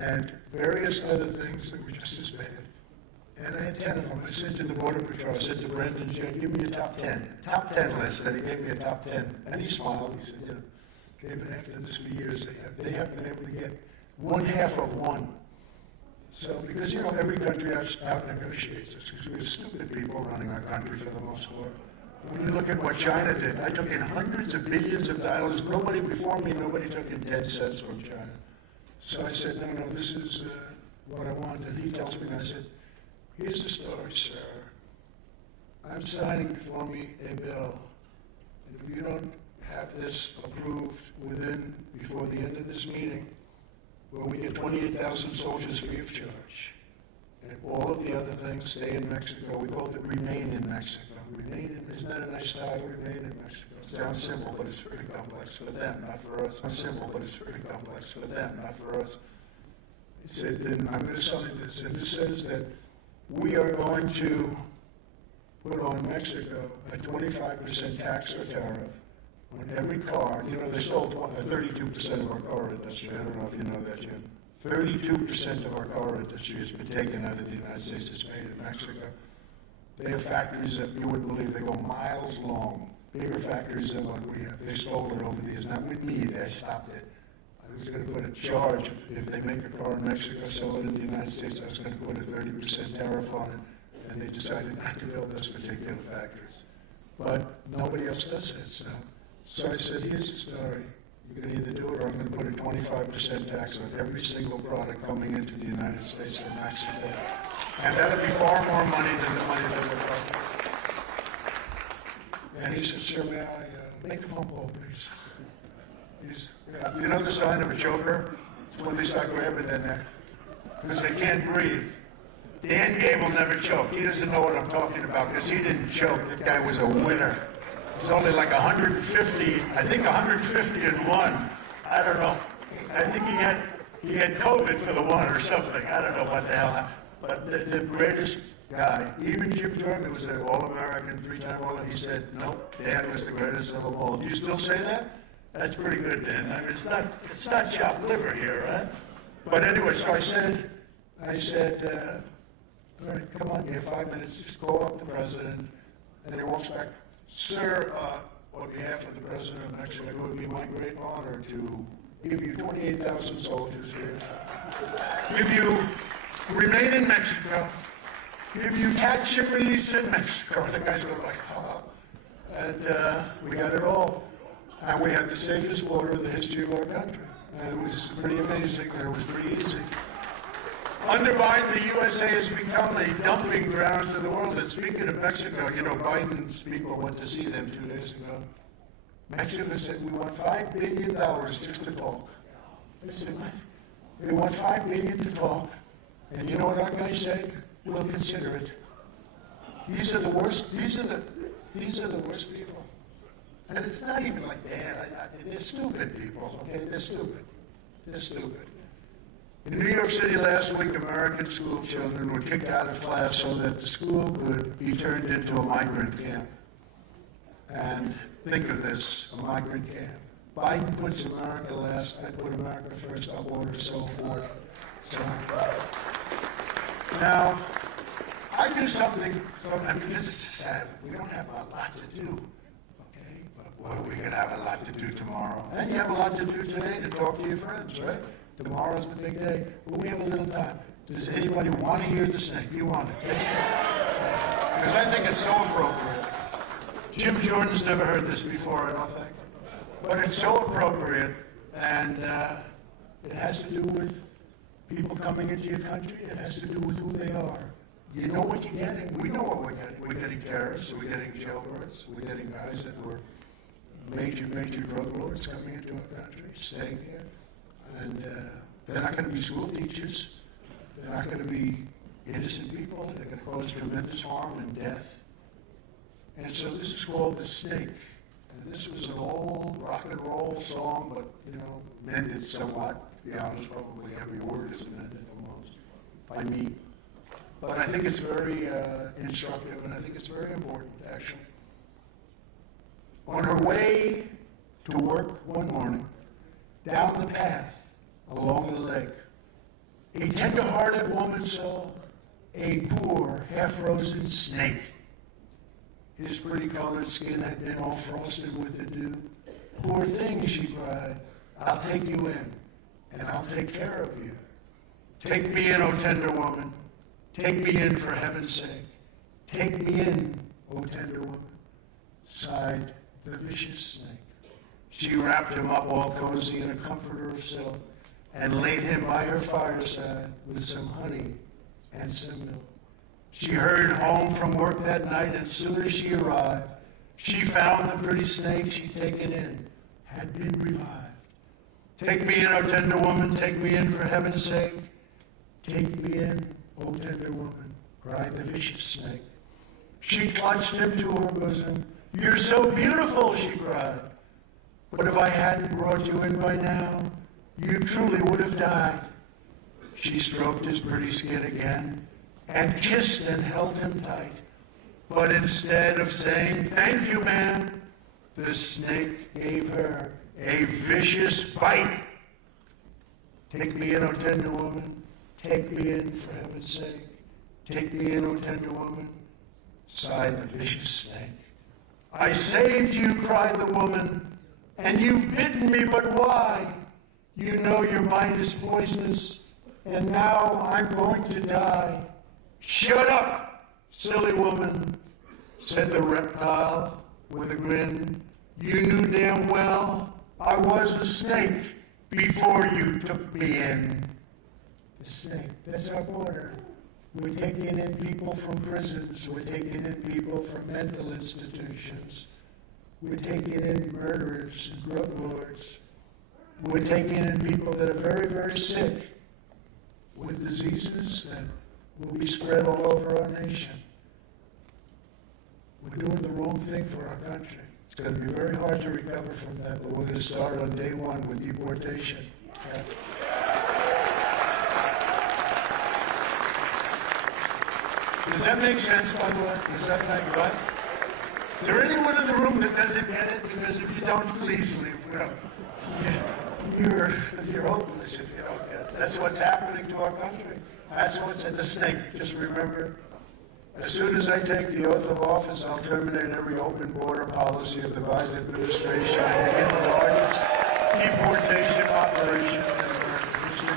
and various other things that were just as bad. And I had 10 of them. I said to the Border Patrol, I said to Brendan, give me a top 10. Top 10 list, and he gave me a top 10. And he smiled, he said, you know, they've been after this for years. They have been able to get one half of one. So, because, you know, every country out-negotiates us, because we have stupid people running our country for the most part. When you look at what China did, I took in hundreds of billions of dollars. Nobody before me, nobody took in 10 cents from China. So I said, no, this is what I want. And he tells me, and I said, here's the story, sir. I'm signing before me a bill. And if you don't have this approved before the end of this meeting, where we get 28,000 soldiers free of charge, and all of the other things stay in Mexico. We call it remain in Mexico. Isn't that a nice title, remain in Mexico? It sounds simple, but it's very complex for them, not for us. It's simple, but it's very complex for them, not for us. He said, then I'm going to sign this, and this says that we are going to put on Mexico a 25% tax or tariff on every car. You know, they stole 32% of our car industry. I don't know if you know that, Jim. 32% of our car industry has been taken out of the United States. It's made in Mexico. They have factories that you wouldn't believe. They go miles long, bigger factories than what we have. They stole it over the years. Not with me. They stopped it. I was going to put a charge if they make a car in Mexico, sell it in the United States. I was going to put a 30% tariff on it, and they decided not to build those particular factories. But nobody else does it. So I said, here's the story. You can either do it, or I'm going to put a 25% tax on every single product coming into the United States from Mexico. And that'll be far more money than the money that we're talking about. And he said, sir, may I make a phone call, please? You know the sign of a choker? It's when they start grabbing their neck, because they can't breathe. Dan Gable never choked. He doesn't know what I'm talking about, because he didn't choke. That guy was a winner. He's only like 150, I think 150 and one. I don't know. I think he had COVID for the one or something. I don't know what the hell. But the greatest guy, even Jim Jordan, who was an All-American, three-time All, he said, nope, Dan was the greatest of them all. Do you still say that? That's pretty good, Dan. I mean, it's not chopped liver here, right? But anyway, so I said, all right, come on, you have 5 minutes. Just call up the president. And he walks back. Sir, on behalf of the President of Mexico, it would be my great honor to give you 28,000 soldiers here, give you remain in Mexico, give you catch and release in Mexico. And the guys were like, oh. And we got it all. And we had the safest border in the history of our country. And it was pretty amazing, and it was pretty easy. Under Biden, the USA has become a dumping ground to the world. And speaking of Mexico, you know, Biden's people went to see them 2 days ago. Mexico said, we want $5 billion just to talk. They said, what? They want $5 billion to talk. And you know what our guys said? We'll consider it. These are the worst people. And it's not even like that. They're stupid people, okay? They're stupid. In New York City last week, American school children were kicked out of class so that the school could be turned into a migrant camp. And think of this, a migrant camp. Biden puts America last, I put America first, our border is so important. So, now, I do something, because it's sad, we don't have a lot to do, okay? But what, we're going to have a lot to do tomorrow. And you have a lot to do today to talk to your friends, right? Tomorrow's the big day. Well, we have a little time. Does anybody want to hear the snake? You want it? Yes? Because I think it's so appropriate. Jim Jordan's never heard this before, I don't think. But it's so appropriate, and it has to do with people coming into your country. It has to do with who they are. You know what you're getting. We know what we're getting. We're getting terrorists. We're getting jailbirds. We're getting guys that were major drug lords coming into our country, staying here. And they're not going to be school teachers. They're not going to be innocent people. They're going to cause tremendous harm and death. And so this is called The Snake. And this was an old rock and roll song, but, you know, mended somewhat. To be honest, probably every word is mended almost by me. But I think it's very instructive, and I think it's very important, actually. On her way to work one morning, down the path along the lake, A tender-hearted woman saw a poor, half-frozen snake. His pretty-colored skin had been all frosted with the dew. Poor thing, she cried, I'll take you in, and I'll take care of you. Take me in, O tender woman. Take me in for heaven's sake. Take me in, O tender woman, sighed the vicious snake. She wrapped him up all cozy in a comforter of silk and laid him by her fireside with some honey and some milk. She hurried home from work that night, and soon as she arrived, she found the pretty snake she'd taken in had been revived. Take me in, O tender woman, take me in for heaven's sake. Take me in, O tender woman, cried the vicious snake. She clutched him to her bosom. You're so beautiful, she cried. But if I hadn't brought you in by now, you truly would have died. She stroked his pretty skin again and kissed and held him tight. But instead of saying, thank you, ma'am, the snake gave her a vicious bite. Take me in, O tender woman, take me in for heaven's sake. Take me in, O tender woman, sighed the vicious snake. I saved you, cried the woman, and you've bitten me, but why? You know your bite is poisonous, and now I'm going to die. Shut up, silly woman, said the reptile with a grin. You knew damn well I was a snake before you took me in. The snake, that's our border. We're taking in people from prisons. We're taking in people from mental institutions. We're taking in murderers and drug lords. We're taking in people that are very, very sick with diseases that will be spread all over our nation. We're doing the wrong thing for our country. It's going to be very hard to recover from that, but we're going to start on day one with deportation. Okay? Does that make sense, by the way? Does that make right? Is there anyone in the room that doesn't get it? Because if you don't, please leave. You're hopeless if you don't get it. That's what's happening to our country. That's what's in the snake. Just remember, as soon as I take the oath of office, I'll terminate every open border policy of the Biden administration and begin the largest deportation operation in American history.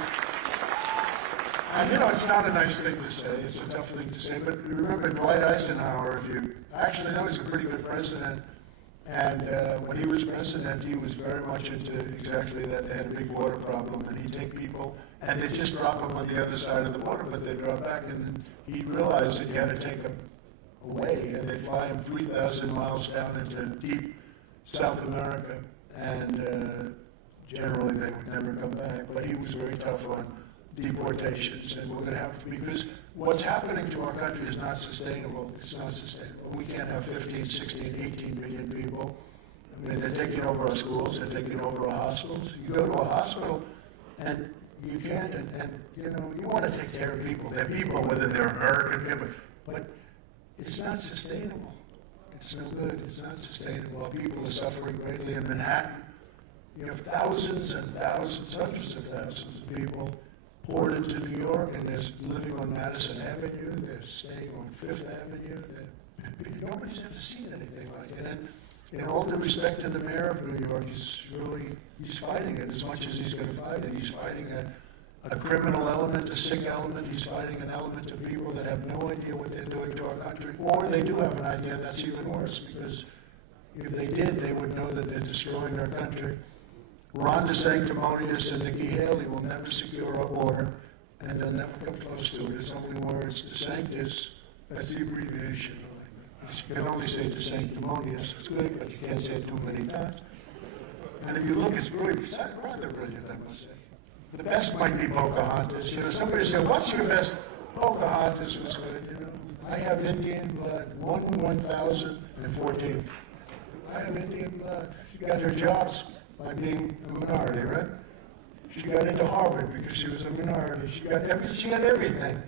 And you know, it's not a nice thing to say, it's a tough thing to say, but remember Dwight Eisenhower, if you actually know he's a pretty good president, and when he was president, he was very much into exactly that. They had a big border problem, and he'd take people, and they'd just drop them on the other side of the border, but they'd drop back, and then he realized that you had to take them away, and they'd fly him 3,000 miles down into deep South America, and generally they would never come back, but he was very tough on deportations, and we're going to have to, because what's happening to our country is not sustainable. It's not sustainable. We can't have 15, 16, 18 million people. I mean, they're taking over our schools, they're taking over our hospitals. You go to a hospital, and you can't, and you know, you want to take care of people. They're people, whether they're American people, but it's not sustainable. It's no good. It's not sustainable. People are suffering greatly in Manhattan. You have thousands and thousands, hundreds of thousands of people poured into New York, and they're living on Madison Avenue, they're staying on Fifth Avenue. Nobody's ever seen anything like it. And in all due respect to the mayor of New York, he's fighting it as much as he's going to fight it. He's fighting a criminal element, a sick element. He's fighting an element of people that have no idea what they're doing to our country, or they do have an idea. That's even worse, because if they did, they would know that they're destroying our country. Ron DeSanctimonious and Nikki Haley will never secure our border, and they'll never come close to it. It's only words. DeSanctis, that's the abbreviation. You can only say DeSanctimonious. It's good, but you can't say it too many times. And if you look, it's really rather brilliant, I must say. The best might be Pocahontas. You know, somebody said, what's your best? Pocahontas was good, you know. I have Indian blood, 1,014. I have Indian blood. She got her jobs by being a minority, right? She got into Harvard because she was a minority. She got everything.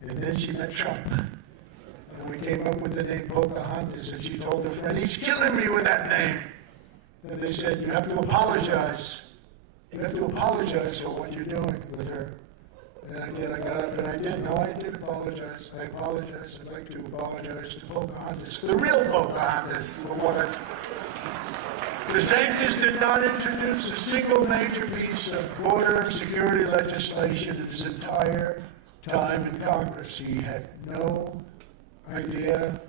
And then she met Trump. And we came up with the name Pocahontas, and she told her friend, he's killing me with that name. And they said, you have to apologize. You have to apologize for what you're doing with her. And I did. I got up and I did. No, I did apologize. I apologize. I'd like to apologize to Pocahontas, the real Pocahontas, for what I... The Sanctus did not introduce a single major piece of border security legislation in his entire time in Congress. He had no idea.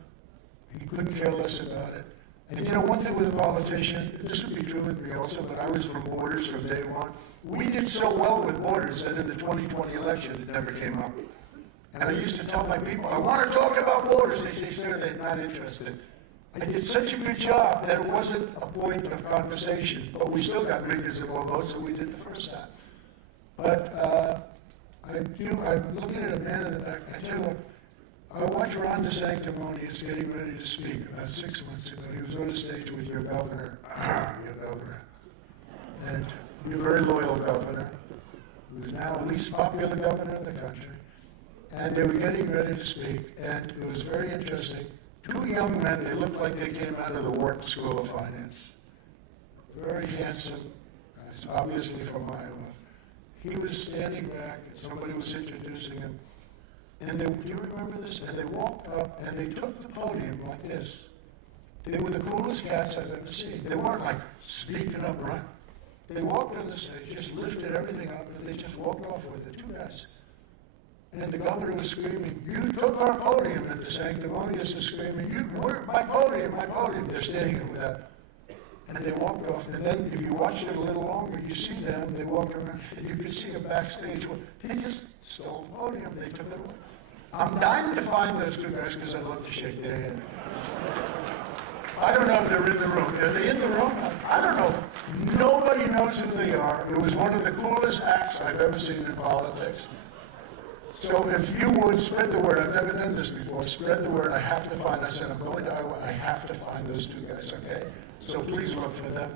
He couldn't care less about it. And you know, one thing with a politician, this would be true with me also, but I was from borders from day one. We did so well with borders that in the 2020 election, it never came up. And I used to tell my people, I want to talk about borders. They say, sir, they're not interested. I did such a good job that it wasn't a point of conversation, but we still got millions of more votes than we did the first time. But I'm looking at a man in the back. I tell you what, I watched Ron DeSanctimonious getting ready to speak about 6 months ago. He was on the stage with your governor, and your very loyal governor, who's now the least popular governor in the country. And they were getting ready to speak, and it was very interesting. Two young men, they looked like they came out of the Wharton School of Finance. Very handsome, obviously from Iowa. He was standing back, and somebody was introducing him. And do you remember this? And they walked up and they took the podium like this. They were the coolest cats I've ever seen. They weren't like speaking up, right? They walked on the stage, just lifted everything up, and they just walked off with it, two guys. And the governor was screaming, "You took our podium," and DeSanctimonious is screaming, my podium, my podium." They're standing there with that. And they walked off, and then if you watch it a little longer, you see them, they walked around, and you could see them backstage. They just stole the podium, they took it away. I'm dying to find those two guys because I'd love to shake their hand. I don't know if they're in the room. Are they in the room? I don't know. Nobody knows who they are. It was one of the coolest acts I've ever seen in politics. So if you would spread the word, I've never done this before, spread the word. I have to find, I said, I'm going to Iowa, I have to find those two guys, okay? So please look for them.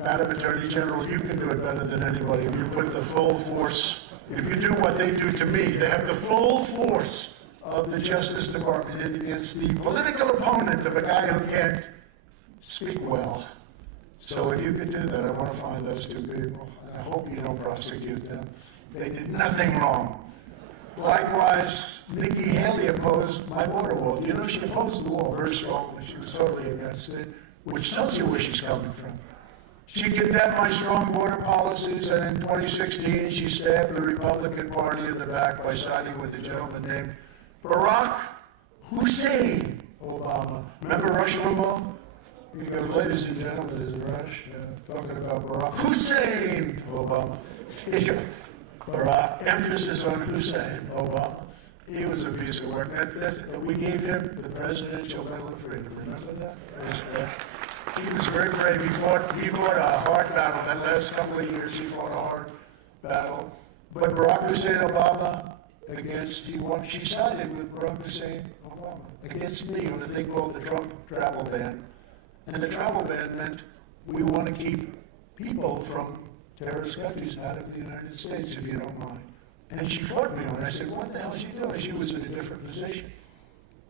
Madam Attorney General, you can do it better than anybody. If you put the full force, if you do what they do to me, they have the full force of the Justice Department in against the political opponent of a guy who can't speak well. So if you could do that, I want to find those two people. I hope you don't prosecute them. They did nothing wrong. Likewise, Nikki Haley opposed my border wall. You know, she opposed the wall very strongly. She was totally against it, which tells you where she's coming from. She condemned my strong border policies, and in 2016, she stabbed the Republican Party in the back by siding with a gentleman named Barack Hussein Obama. Remember Rush Limbaugh? You go, ladies and gentlemen, this is Rush talking about Barack Hussein Obama. Barack, emphasis on Hussein Obama. He was a piece of work. We gave him the Presidential Medal of Freedom. Remember that? He was very brave. He fought a hard battle. That last couple of years, he fought a hard battle. But Barack Hussein Obama, she sided with Barack Hussein Obama against me on a thing called the Trump travel ban. And the travel ban meant we want to keep people from terrorist countries out of the United States, if you don't mind. And she fought me on it. I said, what the hell is she doing? She was in a different position.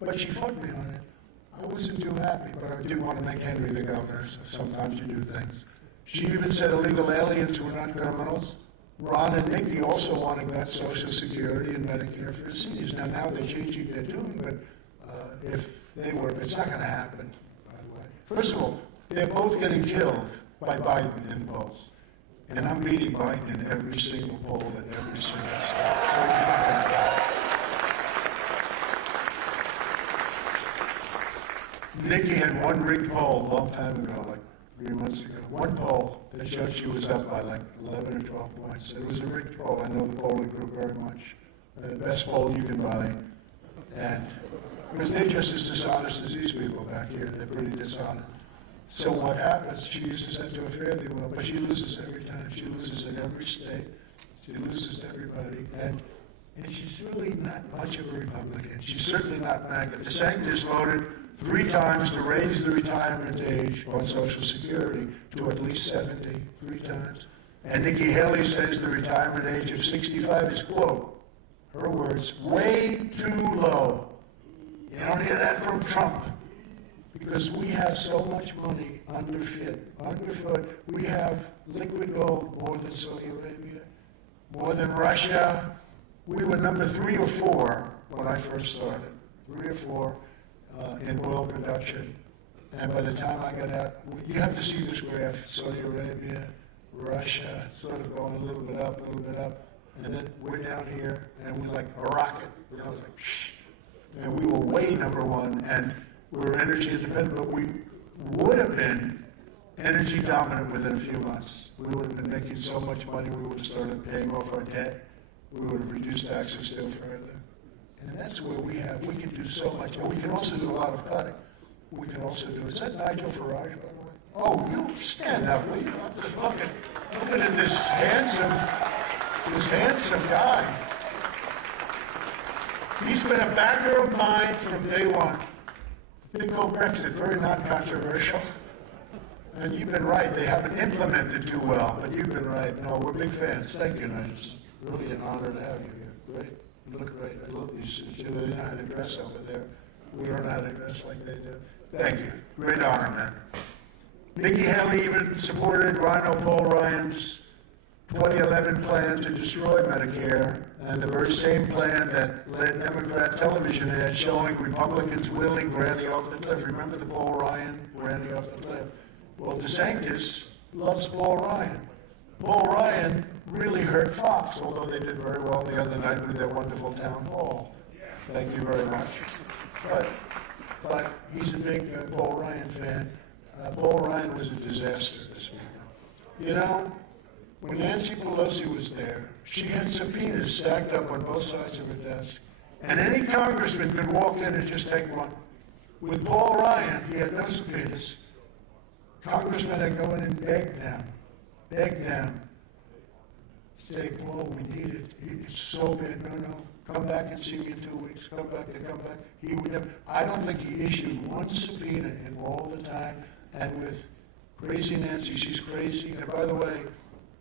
But she fought me on it. I wasn't too happy, but I did want to make Henry the governor, so sometimes you do things. She even said illegal aliens were not criminals. Ron and Nikki also want to cut Social Security and Medicare for seniors. Now they're changing their tune, but it's not going to happen, by the way. First of all, they're both getting killed by Biden in polls. And I'm beating Biden in every single poll in every single state. So you're not going to die. Nikki had one rigged poll a long time ago, like 3 months ago. One poll that showed she was up by like 11 or 12 points. It was a rigged poll. I know the polling group very much. The best poll you can buy. And because they're just as dishonest as these people back here. They're pretty dishonest. So what happens, she uses that to her fairly well, but she loses every time. She loses in every state. She loses to everybody. And she's really not much of a Republican. She's certainly not MAGA. DeSantis voted 3 times to raise the retirement age on Social Security to at least 70, 3 times. And Nikki Haley says the retirement age of 65 is, quote, her words, way too low. You don't hear that from Trump. Because we have so much money underfoot. We have liquid gold more than Saudi Arabia. more than Russia. We were number 3 or 4 when I first started, 3 or 4 in oil production. And by the time I got out, you have to see this graph, Saudi Arabia, Russia, sort of going a little bit up, and then we're down here, and we're like a rocket, you know, like, shh. And we were way number 1, and we were energy independent, but we would have been energy dominant within a few months. We would have been making so much money, we would have started paying off our debt, we would have reduced taxes still further. And that's where we can do so much. And we can also do a lot of cutting. We can also do, is that Nigel Farage, by the way? Oh, you stand up, will you? I'm just looking at this handsome guy. He's been a backer of mine from day one. Thing called Brexit, very non-controversial. And you've been right, they haven't implemented too well, but you've been right. No, we're big fans. Thank you, Nigel. It's really an honor to have you here. Great. You look great. I love these suits. They know how to dress over there. We don't know how to dress like they do. Thank you. Great honor, man. Nikki Haley even supported Paul Ryan's 2011 plan to destroy Medicare, and the very same plan that led Democrat television ads showing Republicans willing Granny off the cliff. Remember the Paul Ryan, Granny off the cliff? Well, DeSantis loves Paul Ryan. Paul Ryan really hurt Fox, although they did very well the other night with their wonderful town hall. Thank you very much. But he's a big Paul Ryan fan. Paul Ryan was a disaster this week. You know, when Nancy Pelosi was there, she had subpoenas stacked up on both sides of her desk. And any congressman could walk in and just take one. With Paul Ryan, he had no subpoenas. Congressmen had to go in and beg them. Say, Paul, we need it. It's so bad. No. Come back and see me in 2 weeks. Come back. He would never. I don't think he issued one subpoena in all the time. And with crazy Nancy, she's crazy. And by the way,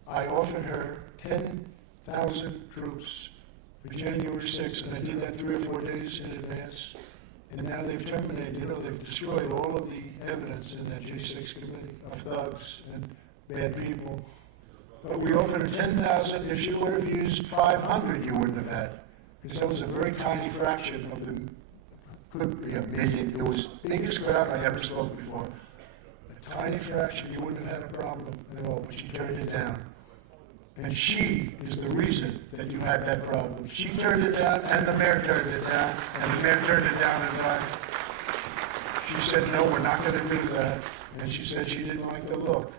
I offered her 10,000 troops for January 6th, and I did that 3 or 4 days in advance. And now they've terminated, they've destroyed all of the evidence in that J6 committee of thugs and bad people. But we offered her 10,000. If she would have used 500, you wouldn't have had. Because that was a very tiny fraction of the, could be a million. It was the biggest crowd I ever spoke before. A tiny fraction, you wouldn't have had a problem at all, but she turned it down. And she is the reason that you had that problem. She turned it down, and the mayor turned it down, and the mayor turned it down and died. She said, no, we're not going to do that. And she said she didn't like the look.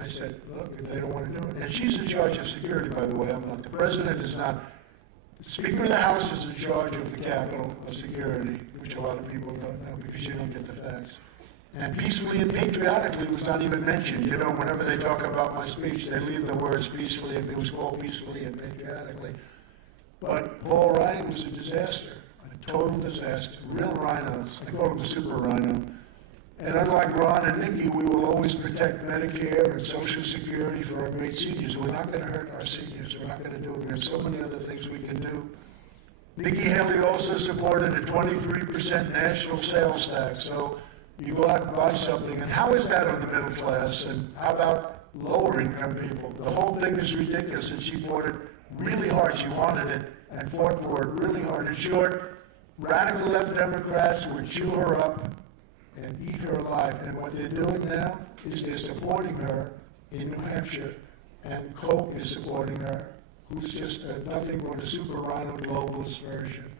I said, look, if they don't want to do it. And she's in charge of security, by the way. I'm not. The president is not. The Speaker of the House is in charge of the Capitol of security, which a lot of people don't know because you don't get the facts. And peacefully and patriotically was not even mentioned. Whenever they talk about my speech, they leave the words peacefully, and it was called peacefully and patriotically. But Paul Ryan was a disaster, a total disaster. Real rhinos. I call him the super rhino. And unlike Ron and Nikki, we will always protect Medicare and Social Security for our great seniors. We're not going to hurt our seniors. We're not going to do it. We have so many other things we can do. Nikki Haley also supported a 23% national sales tax. So you go out and buy something, and how is that on the middle class? And how about lower income people? The whole thing is ridiculous, and she fought it really hard. She wanted it and fought for it really hard. In short, radical left Democrats would chew her up and eat her alive. And what they're doing now is they're supporting her in New Hampshire, and Koch is supporting her, who's just nothing but a super rhino globalist version.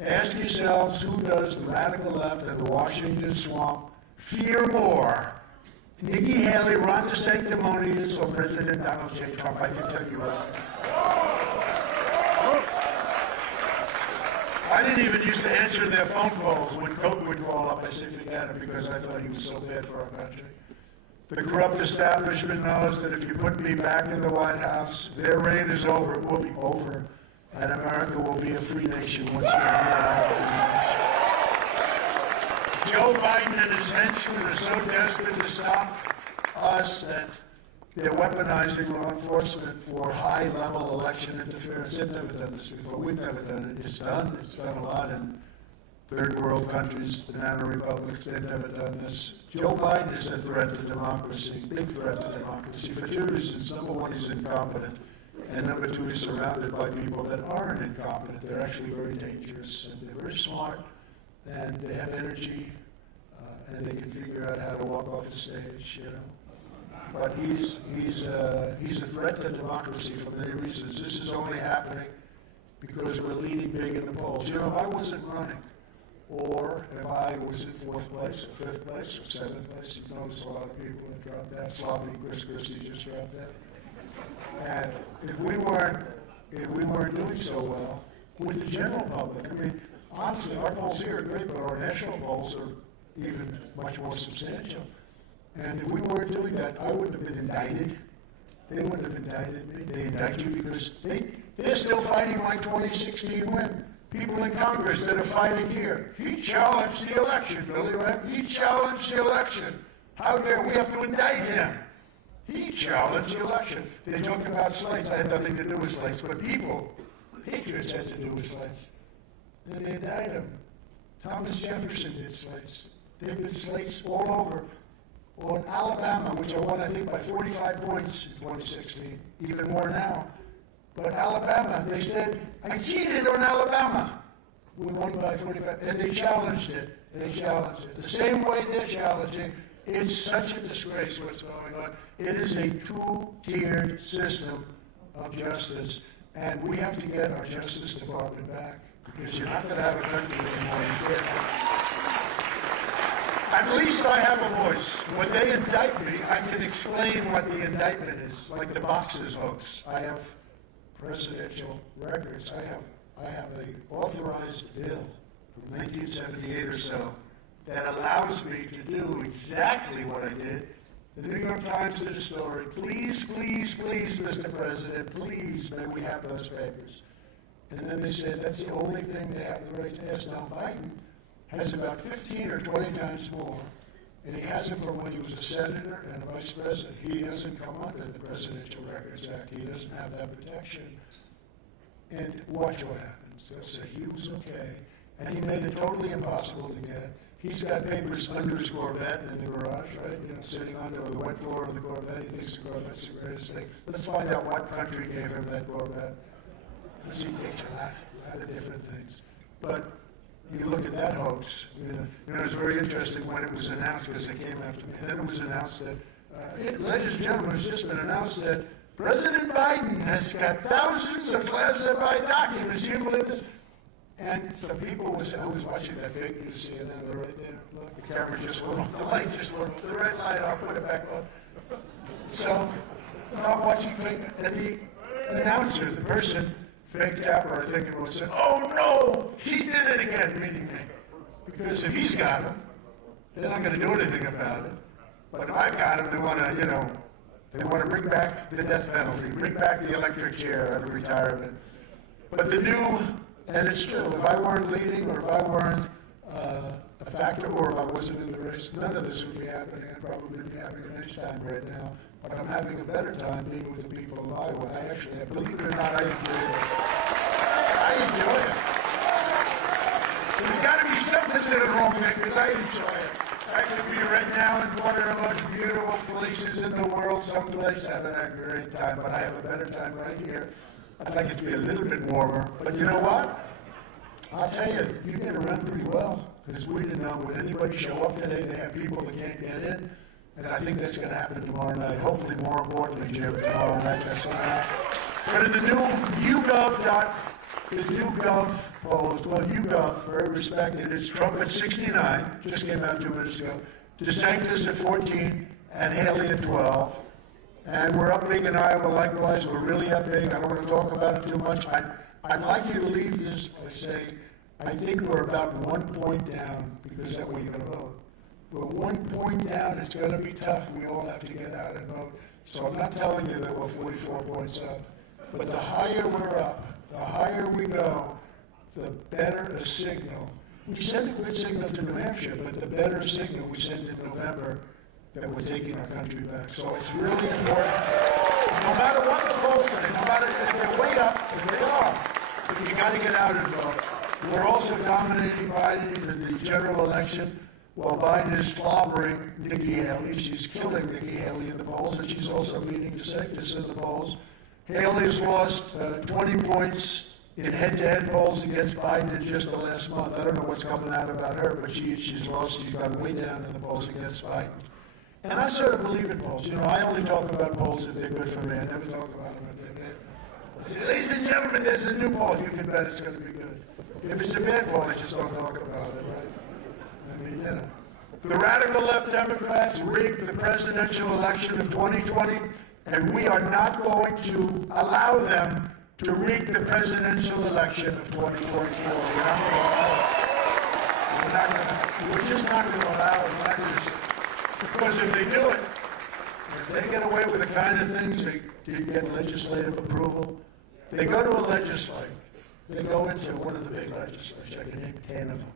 Ask yourselves, who does the radical left and the Washington swamp fear more? Nikki Haley, Ron DeSanctimonious, or President Donald J. Trump? I can tell you right. I didn't even used to answer their phone calls when Koch would call up. I said, forget it, because I thought he was so bad for our country. The corrupt establishment knows that if you put me back in the White House, their reign is over. It will be over. And America will be a free nation once again. Joe Biden and his henchmen are so desperate to stop us that they're weaponizing law enforcement for high-level election interference. They've never done this before. We've never done it. It's done. It's done a lot in third world countries, banana republics. They've never done this. Joe Biden is a threat to democracy, big threat to democracy, for two reasons. Number one, he's incompetent. And number two, he's surrounded by people that aren't incompetent. They're actually very dangerous, and they're very smart, and they have energy, and they can figure out how to walk off the stage, you know. But he's a threat to democracy for many reasons. This is only happening because we're leading big in the polls. You know, if I wasn't running, or if I was in fourth place, or fifth place, or seventh place, you notice a lot of people have dropped out. Sloppy Chris Christie just dropped out. And if we weren't doing so well with the general public, I mean, honestly, our polls here are great, but our national polls are even much more substantial. And if we weren't doing that, I wouldn't have been indicted. They wouldn't have indicted me. They indict you because they're still fighting my 2016 win. People in Congress that are fighting here. He challenged the election, Billy Webb. He challenged the election. How dare we have to indict him? He challenged the election. They talked about slates. I had nothing to do with slates, but people, patriots had to do with slates. And they indict him. Thomas Jefferson did slates. There have been slates all over. On Alabama, which I won, I think, by 45 points in 2016, even more now. But Alabama, they said, I cheated on Alabama. We won by 45, and they challenged it. They challenged it. The same way they're challenging, it's such a disgrace what's going on. It is a two-tiered system of justice, and we have to get our Justice Department back, because you're not going to have a country anymore. You can't. At least I have a voice. When they indict me, I can explain what the indictment is, like the boxes hoax. I have presidential records. I have an authorized bill from 1978 or so that allows me to do exactly what I did. The New York Times did a story. Please, please, please, Mr. President, please, may we have those papers. And then they said that's the only thing they have the right to ask. Now, Biden has about 15 or 20 times more, and he has it from when he was a senator and a vice president. He doesn't come under the Presidential Records Act. He doesn't have that protection. And watch what happens. They'll say he was okay, and he made it totally impossible to get. He's got papers under his Corvette in the garage, right? You know, sitting under the wet floor of the Corvette. He thinks the Corvette's the greatest thing. Let's find out what country gave him that Corvette. He takes a lot of different things. But you look at that hoax. You know, it's very interesting when it was announced, because they came after me. And then it was announced that, ladies and gentlemen, it's just been announced that President Biden has got thousands of classified documents. You believe this? And some people I was watching that fake news CNN right there. Look, the camera just went off, the light just went off, the red light, I'll put it back on. So, I'm watching fake, and the announcer, the person, fake tapper, I think it was, said, oh no, he did it again, meaning me. Because if he's got him, they're not going to do anything about it. But if I've got him, they want to, they want to bring back the death penalty, bring back the electric chair out of retirement. But the new, and it's true, if I weren't leading, or if I weren't a factor, or if I wasn't in the race, none of this would be happening. I'd probably be having a nice time right now. But I'm having a better time being with the people of Iowa. I actually, believe it or not, I enjoy it. I enjoy it. There's got to be something a little wrong there, because I enjoy it. I could be right now in one of the most beautiful places in the world, someplace having a great time, but I have a better time right here. I'd like it to be a little bit warmer, but you know what? I'll tell you, you get around pretty well, because we didn't know, would anybody show up today? They have people that can't get in. And I think that's going to happen tomorrow night. Hopefully, more importantly, Jim, tomorrow night. But in the new YouGov polls, well, YouGov, very respected, it's Trump at 69, just came out 2 minutes ago, DeSantis at 14, and Haley at 12. And we're up big in Iowa, likewise. We're really up big. I don't want to talk about it too much. I'd like you to leave this by saying, I think we're about 1 point down, because that way you're going to vote. We're 1 point down. It's going to be tough. We all have to get out and vote. So I'm not telling you that we're 44 points up. But the higher we're up, the higher we go, the better a signal. We send a good signal to New Hampshire, but the better signal we send in November that we're taking our country back. So it's really important. No matter what the polls say, no matter if they're way up, if they are, you got to get out and vote. We're also dominating Biden in the general election. While Biden is clobbering Nikki Haley, she's killing Nikki Haley in the polls, and she's also beating DeSantis in the polls. Haley's lost 20 points in head-to-head polls against Biden in just the last month. I don't know what's coming out about her, but she's lost. She's gone way down in the polls against Biden. And I sort of believe in polls. You know, I only talk about polls if they're good for me. I never talk about them if they're bad. I say, ladies and gentlemen, there's a new poll. You can bet it's going to be good. If it's a bad poll, I just don't talk about it, right? I mean, you know. The radical left Democrats rigged the presidential election of 2020, and we are not going to allow them to rig the presidential election of 2024. We're just not going to allow it. Because if they do it, if they get away with the kind of things they get legislative approval, they go to a legislature. They go into one of the big legislatures, I can name 10 of them,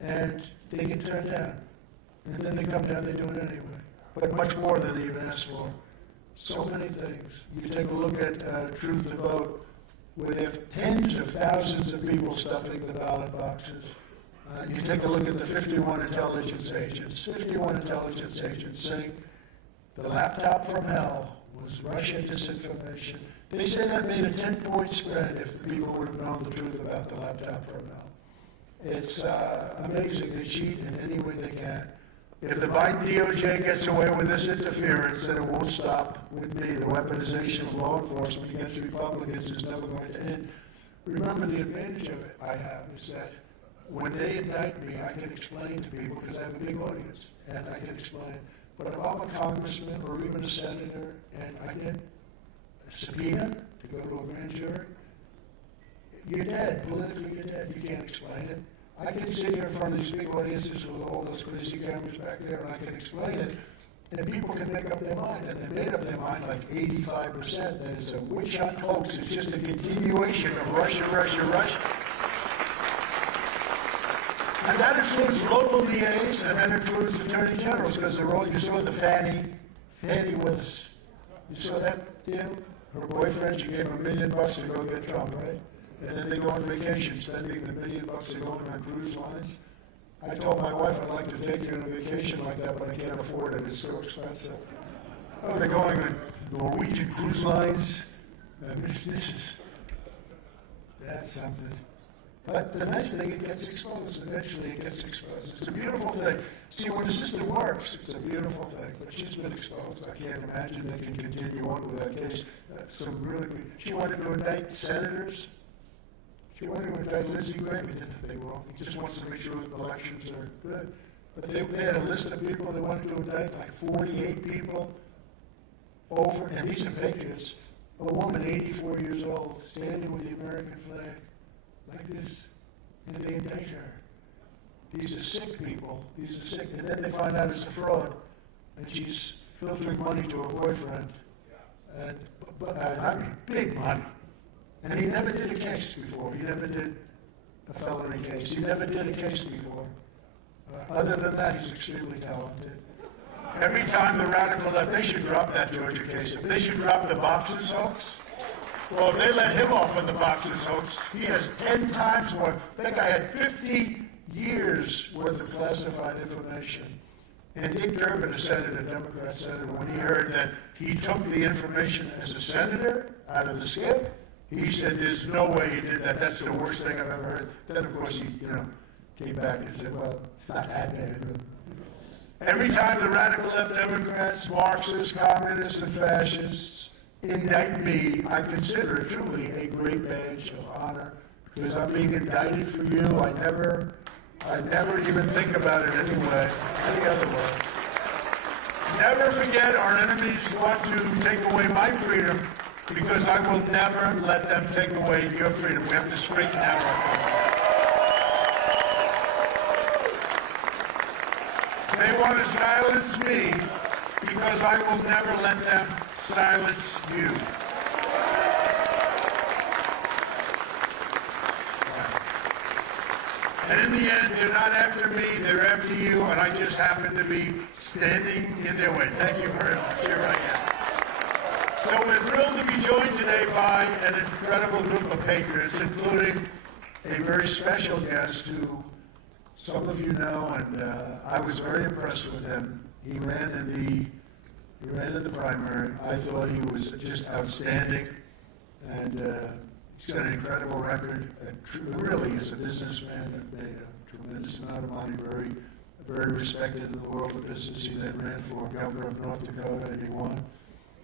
and they get turned down. And then they come down, they do it anyway. But much more than they even asked for. So many things. You take a look at Truth to Vote, where they have tens of thousands of people stuffing the ballot boxes. You take a look at the 51 intelligence agents saying the laptop from hell was Russian disinformation. They say that made a 10-point spread if people would have known the truth about the laptop from hell. It's amazing. They cheat in any way they can. If the Biden DOJ gets away with this interference, then it won't stop with me. The weaponization of law enforcement against Republicans is never going to end. Remember, the advantage of it I have is that when they indict me, I can explain to people, because I have a big audience, and I can explain. But if I'm a congressman or even a senator, and I get a subpoena to go to a grand jury, you're dead. Politically, you're dead. You can't explain it. I can sit here in front of these big audiences with all those crazy cameras back there, and I can explain it, and people can make up their mind. And they made up their mind like 85% that it's a witch hunt hoax. It's just a continuation of Russia, Russia, Russia. And that includes local DAs, and that includes attorney generals, because they're all, you saw the Fannie was, you saw that deal? Her boyfriend, she gave him $1 million to go get Trump, right? And then they go on vacation, spending the $1 million they're going on cruise lines. I told my wife I'd like to take you on a vacation like that, but I can't afford it, it's so expensive. Oh, they're going on Norwegian cruise lines. I mean, that's something. But the nice thing, it gets exposed. Eventually, it gets exposed. It's a beautiful thing. See, when the system works, it's a beautiful thing. But she's been exposed. I can't imagine they can continue on with that case. She wanted to indict senators. She wanted to indict Lindsey Graham. He did nothing wrong. He just wants to make sure that elections are good. But they had a list of people they wanted to indict, like 48 people over, and these are patriots. A woman, 84 years old, standing with the American flag. Like this, and they indict her. These are sick people. These are sick. And then they find out it's a fraud, and she's filtering money to her boyfriend. And I mean, big money. And he never did a case before. He never did a felony case. He never did a case before. Other than that, he's extremely talented. Every time the radical left, they should drop that Georgia case. They should drop the boxers hoax. Well, if they let him off on the boxers hoax, he has 10 times more. That guy had 50 years worth of classified information. And Dick Durbin, a senator, Democrat senator, when he heard that he took the information as a senator out of the SCIF, he said, there's no way he did that. That's the worst thing I've ever heard. Then, of course, he came back and said, well, it's not that bad. Every time the radical left Democrats, Marxists, communists, and fascists indict me, I consider it truly a great badge of honor, because I'm being indicted for you. I never even think about it anyway, any other way. Never forget, our enemies want to take away my freedom, because I will never let them take away your freedom. We have to straighten out our country. They want to silence me, because I will never let them silence you. And in the end, they're not after me, they're after you, and I just happen to be standing in their way. Thank you very much. Here I am. So we're thrilled to be joined today by an incredible group of patriots, including a very special guest who some of you know, and I was very impressed with him. He ran in He ran in the primary. I thought he was just outstanding, and he's got an incredible record. Really, as a businessman, made a tremendous amount of money, very respected in the world of business. He then ran for governor of North Dakota, and he won.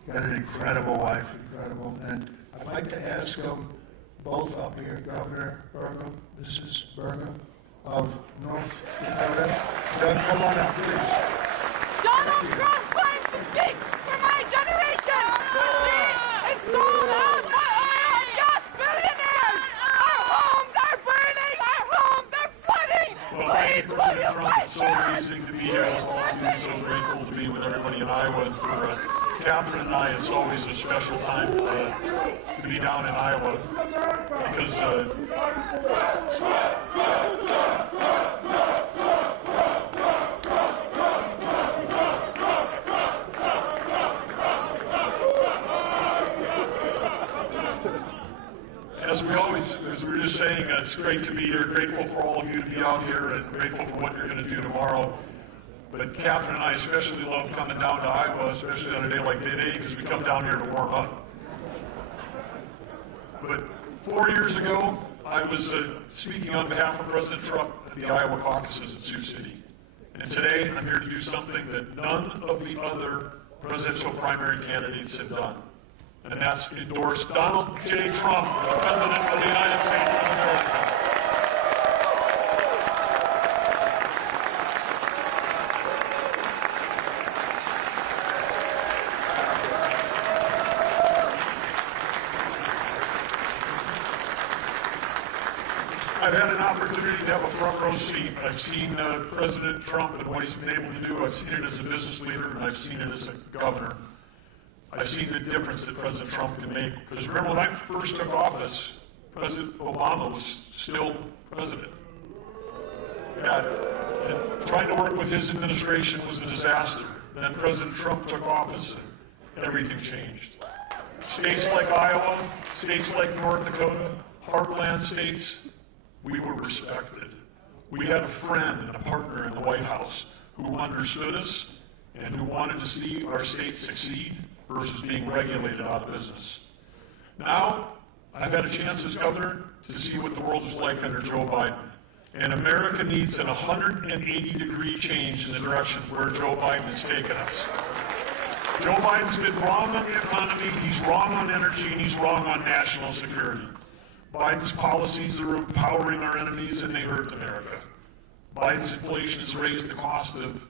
Got an incredible wife, incredible. And I'd like to ask them both up here, Governor Burgum, Mrs. Burgum of North Dakota. Come on up, please. Donald Trump claims to speak for my generation. He is sold out by oil and gas billionaires. Our homes are burning. Our homes are flooding. Please, will you Trump, it's so amazing to be here. I'm so grateful to be with everybody in Iowa. And for Catherine and I, it's always a special time to be down in Iowa because as we were just saying, it's great to be here. Grateful for all of you to be out here and grateful for what you're going to do tomorrow. But Catherine and I especially love coming down to Iowa, especially on a day like today, because we come down here to warm up. But 4 years ago, I was speaking on behalf of President Trump at the Iowa caucuses in Sioux City. And today, I'm here to do something that none of the other presidential primary candidates have done. And that's endorse Donald J. Trump for the President of the United States of America. I've had an opportunity to have a front row seat. I've seen President Trump and what he's been able to do. I've seen it as a business leader, and I've seen it as a governor. I've seen the difference that President Trump can make. Because remember, when I first took office, President Obama was still president. And trying to work with his administration was a disaster. And then President Trump took office, and everything changed. States like Iowa, states like North Dakota, heartland states, we were respected. We had a friend and a partner in the White House who understood us and who wanted to see our state succeed versus being regulated out of business. Now, I've had a chance as governor to see what the world is like under Joe Biden. And America needs an 180-degree change in the direction where Joe Biden has taken us. Joe Biden's been wrong on the economy, he's wrong on energy, and he's wrong on national security. Biden's policies are empowering our enemies and they hurt America. Biden's inflation has raised the cost of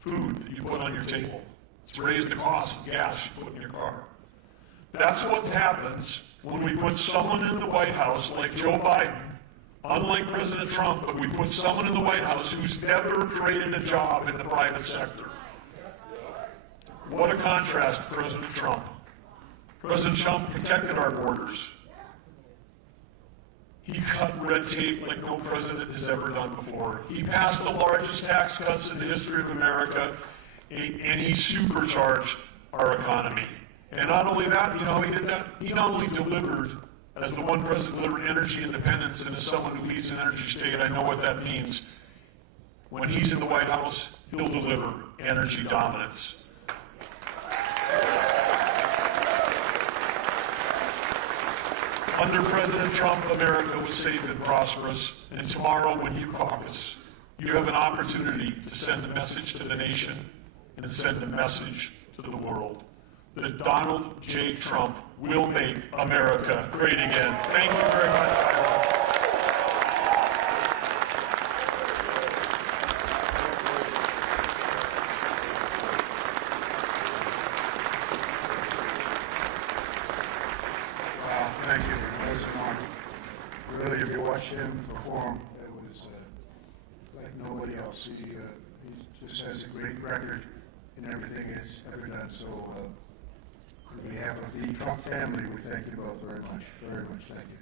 food that you put on your table. It's raised the cost of gas you put in your car. That's what happens when we put someone in the White House like Joe Biden, unlike President Trump, but we put someone in the White House who's never created a job in the private sector. What a contrast to President Trump. President Trump protected our borders. He cut red tape like no president has ever done before. He passed the largest tax cuts in the history of America, and he supercharged our economy. And not only that, you know how he did that? He not only delivered, as the one president delivered energy independence, and as someone who leads an energy state, I know what that means. When he's in the White House, he'll deliver energy dominance. Under President Trump, America was safe and prosperous, and tomorrow when you caucus, you have an opportunity to send a message to the nation and send a message to the world that Donald J. Trump will make America great again. Thank you very much. Him perform, it was like nobody else. He just has a great record in everything he's ever done. So on behalf of the Trump family, we thank you both very much. Very much thank you.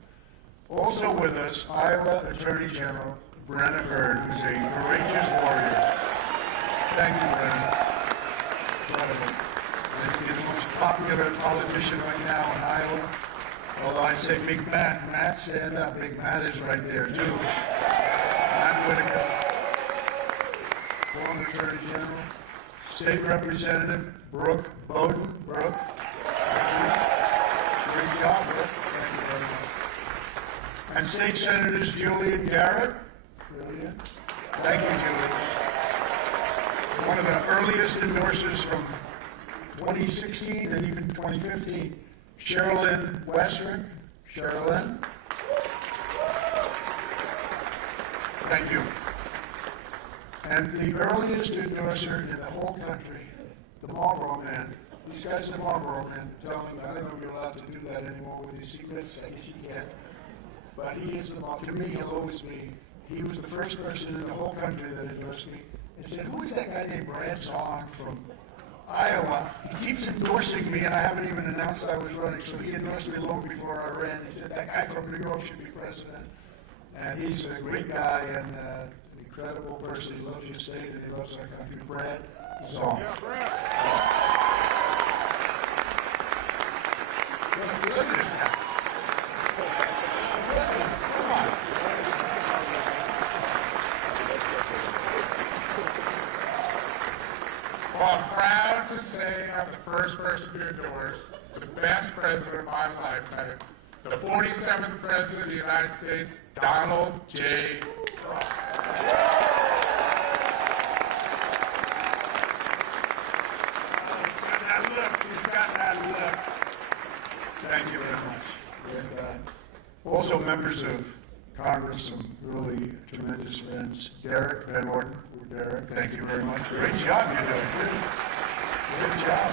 Also with us, Iowa Attorney General Brenna Bird, who's a courageous warrior. Thank you, Brenna. Incredible. You're the most popular politician right now in Iowa. Although I say Big Matt. Matt, stand up. Big Matt is right there, too. Matt Whitaker, former Attorney General. State Representative Brooke Bowden. Brooke. Great job, Brooke. Thank you very much. And State Senators Julian Garrett. Julian. Thank you, Julian. One of the earliest endorsers from 2016 and even 2015, Sherilyn Western. Sherilyn. Thank you. And the earliest endorser in the whole country, the Marlboro Man. These guys, the Marlboro Man, telling me, I don't know if you're allowed to do that anymore with these secrets. I guess you can't. But he is the, to me, he'll always be. He was the first person in the whole country that endorsed me. And said, who is that guy named Brad Zahn from Iowa? He keeps endorsing me, and I haven't even announced I was running. So he endorsed me long before I ran. He said, that guy from New York should be president. And he's a great guy and an incredible person. He loves your state and he loves our country. Brad Zahn. Yeah, Brad. Look at this guy. Come on. Well, I'm proud to say I'm the first person to endorse the best president of my lifetime, the 47th President of the United States, Donald J. Trump. He's got that look. He's got that look. Thank you very much. And, also members of Congress, some really tremendous friends. Derek Van Orden. Derek, thank you very much. Great job you're doing. Good job.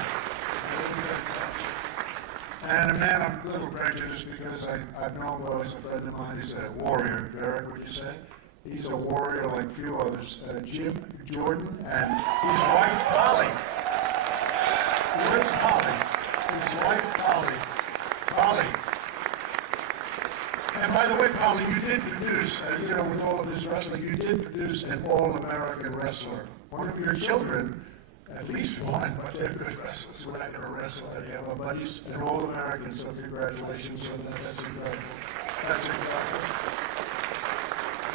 And a man I'm a little prejudiced because I've known well, he's a friend of mine. He's a warrior. Derek, would you say? He's a warrior like few others. Jim Jordan and his wife Polly. Where's Polly? His wife Polly. Polly. And by the way, Polly, you did produce, with all of this wrestling, you did produce an all-American wrestler. One of your children, at least one, but they're good wrestlers. We're not going to wrestle any of them, but he's an all-American, so congratulations on that. That's incredible. That's incredible.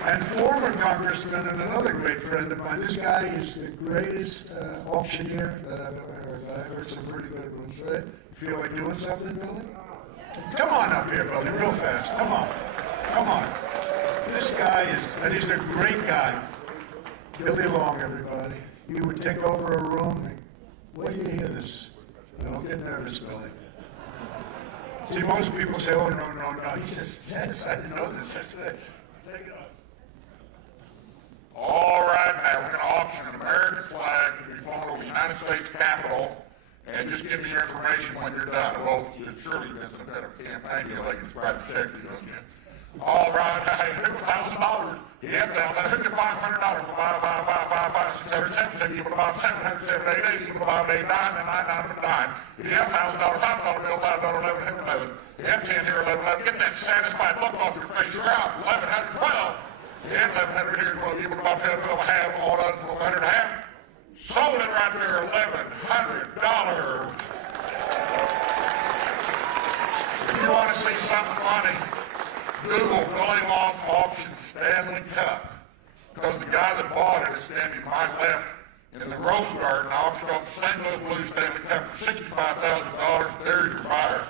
And former congressman and another great friend of mine. This guy is the greatest auctioneer that I've ever heard. I've heard some pretty good ones, right? You feel like doing something, Billy? Come on up here, Billy, real fast. Come on. Come on. This guy and he's a great guy. Billy Long, everybody. He would take over a room and, wait till you hear this. Don't get nervous, Billy. See, most people say, oh, no. He says, yes, I didn't know this yesterday. Take it up. All right, now we're going to auction an American flag to be flown over the United States Capitol. And just give me your information when you're done. Well, surely that's a better campaign deal. They can write the check to you, don't you? All right, hey, who $1,000? Yeah, down there. Who get $500 for 5, 6, 7, 7, you can buy 7, 7, 8, 8, you can buy 8, 9, 9, 9, 9. Yeah, $1,000, $5 bill, $5, 11, 11. Yeah, 10 here, 11, 11. Get that satisfied look off your face. You're out. 1100, 12. Yeah, 1100 here, 12. You can buy 12, 12, half, all done, 1200, half. Sold it right there, $1,100. If you want to see something funny, Google Willie Long auction Stanley Cup. Because the guy that bought it is standing to my left in the Rose Garden. I auctioned off the St. Louis Blues Stanley Cup for $65,000. There's your buyer.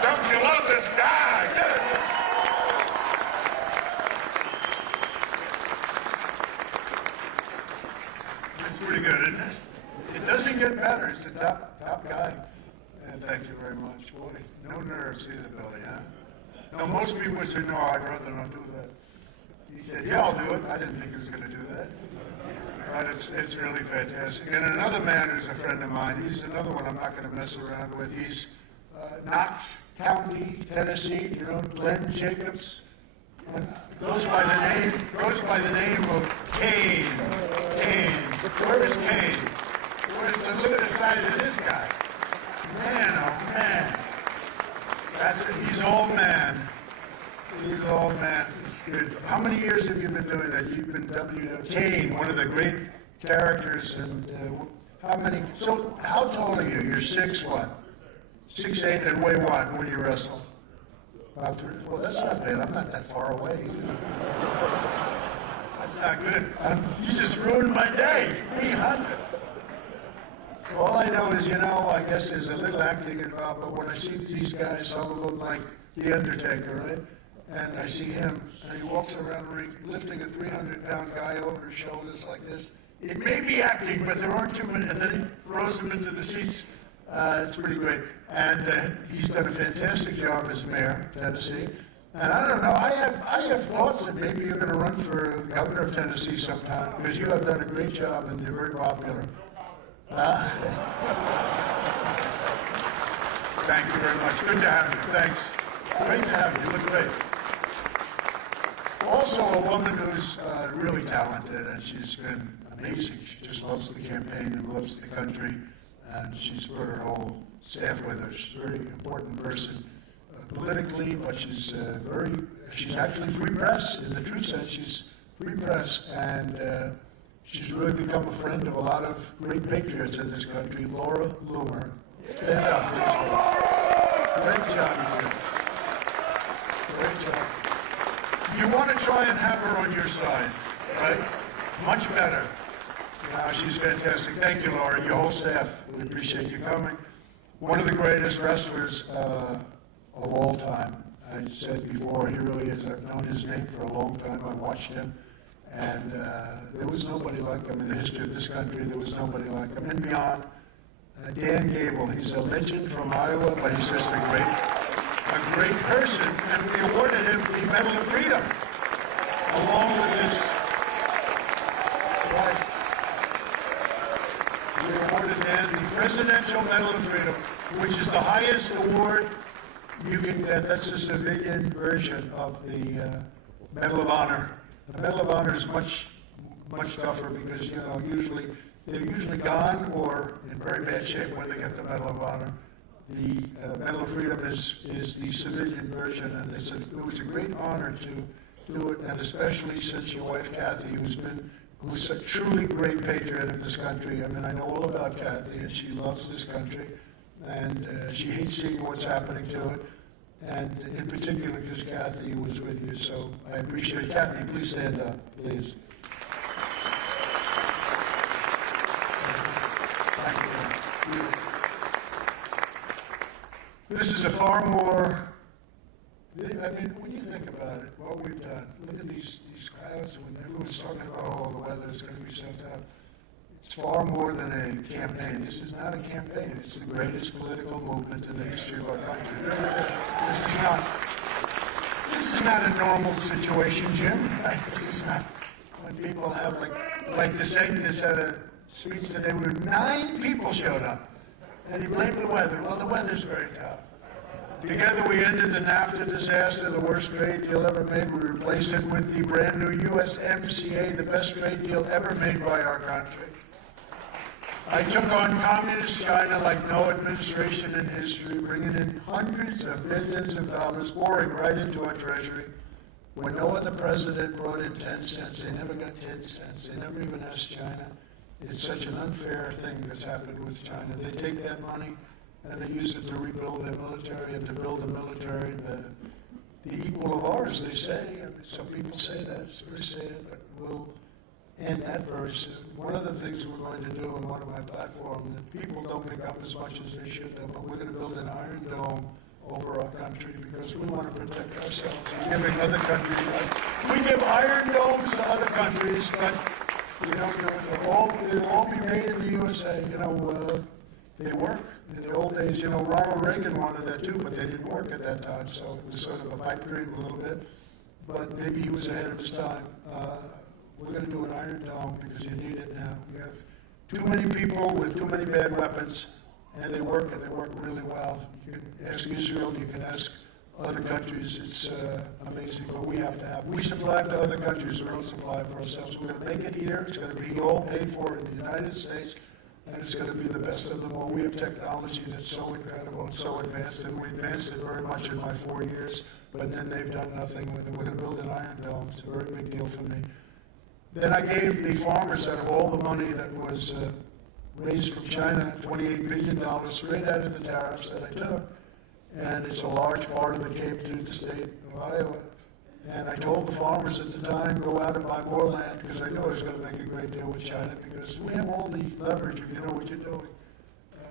Don't you love this guy? It's pretty good, isn't it? It doesn't get better. It's the top guy. And thank you very much. Boy, no nerves either, Billy, huh? No, most people would say, no, I'd rather not do that. He said, yeah, I'll do it. I didn't think he was going to do that. But it's really fantastic. And another man who's a friend of mine, he's another one I'm not going to mess around with. He's Knox County, Tennessee, Glenn Jacobs. Goes by the name of Kane. Where is Kane? Look at the size of this guy. Man, oh man. That's it. He's all man. Good. How many years have you been doing that? You've been Kane, one of the great characters, and how many? So how tall are you? You're 6'1", 6'8", and weigh what when you wrestle? About 3. Well, that's not bad. I'm not that far away. That's not good. You just ruined my day. 300. All I know is, I guess there's a little acting involved, but when I see these guys, some of them like The Undertaker, right? And I see him, and he walks around the ring lifting a 300-pound guy over his shoulders like this. It may be acting, but there aren't too many, and then he throws them into the seats. It's pretty great. And he's done a fantastic job as mayor of Tennessee. And I don't know, I have thoughts that maybe you're going to run for governor of Tennessee sometime, because you have done a great job and you're very popular. Thank you very much. Good to have you. Thanks. Great to have you. You look great. Also, a woman who's really talented, and she's been amazing. She just loves the campaign and loves the country, and she's brought her whole staff with her. She's a very important person politically, but she's actually free press in the true sense. She's free press, and she's really become a friend of a lot of great patriots in this country. Laura Loomer. Stand up, please. Great job, you. Great job. You want to try and have her on your side, right? Much better. She's fantastic. Thank you, Laura, and your whole staff. We appreciate you coming. One of the greatest wrestlers of all time. I said before, he really is. I've known his name for a long time. I watched him, and there was nobody like him in the history of this country. There was nobody like him. And beyond, Dan Gable. He's a legend from Iowa, but he's just a great person, and we awarded him the Medal of Freedom, along with his wife. We awarded Dan the Presidential Medal of Freedom, which is the highest award you can get. That's the civilian version of the Medal of Honor. The Medal of Honor is much tougher because, they're usually gone or in very bad shape when they get the Medal of Honor. The Medal of Freedom is the civilian version, and it was a great honor to do it, and especially since your wife Kathy, who's a truly great patriot of this country. I mean, I know all about Kathy, and she loves this country, and she hates seeing what's happening to it, and in particular because Kathy was with you, so I appreciate it. Kathy, please stand up, please. Thank you. This is a far more, when you think about it, what we've done, look at these crowds, when everyone's talking about, the weather is going to be so tough. It's far more than a campaign. This is not a campaign. It's the greatest political movement in the history of our country. This is not a normal situation, Jim. Right? This is not when people have, like DeSantis had a speech today where 9 people showed up. And he blamed the weather. Well, the weather's very tough. Together we ended the NAFTA disaster, the worst trade deal ever made. We replaced it with the brand new USMCA, the best trade deal ever made by our country. I took on communist China like no administration in history, bringing in hundreds of billions of dollars, pouring right into our treasury. When no other president brought in 10 cents, they never got 10 cents. They never even asked China. It's such an unfair thing that's happened with China. They take that money and they use it to rebuild their military and to build a military the equal of ours, they say. I mean, some people say that. It's very sad, but we'll end that very soon. One of the things we're going to do on one of my platforms that people don't pick up as much as they should, though, but we're going to build an iron dome over our country because we want to protect ourselves. We're giving other countries, we give iron domes to other countries, but we don't do it. They'll all be made in the USA. They work. In the old days, Ronald Reagan wanted that too, but they didn't work at that time, so it was sort of a pipe dream a little bit. But maybe he was ahead of his time. We're going to do an iron dome because you need it now. We have too many people with too many bad weapons, and they work really well. You can ask Israel, you can ask other countries. It's amazing what we have to have. We supply to other countries, we don't supply for ourselves. We're going to make it here. It's going to be all paid for in the United States, and it's going to be the best of them all. We have technology that's so incredible and so advanced, and we advanced it very much in my 4 years, but then they've done nothing with it. We're going to build an iron dome. It's a very big deal for me. Then I gave the farmers, out of all the money that was raised from China, $28 billion straight out of the tariffs that I took. And it's a large part of it came to the state of Iowa. And I told the farmers at the time, go out and buy more land, because I knew I was going to make a great deal with China, because we have all the leverage if you know what you're doing.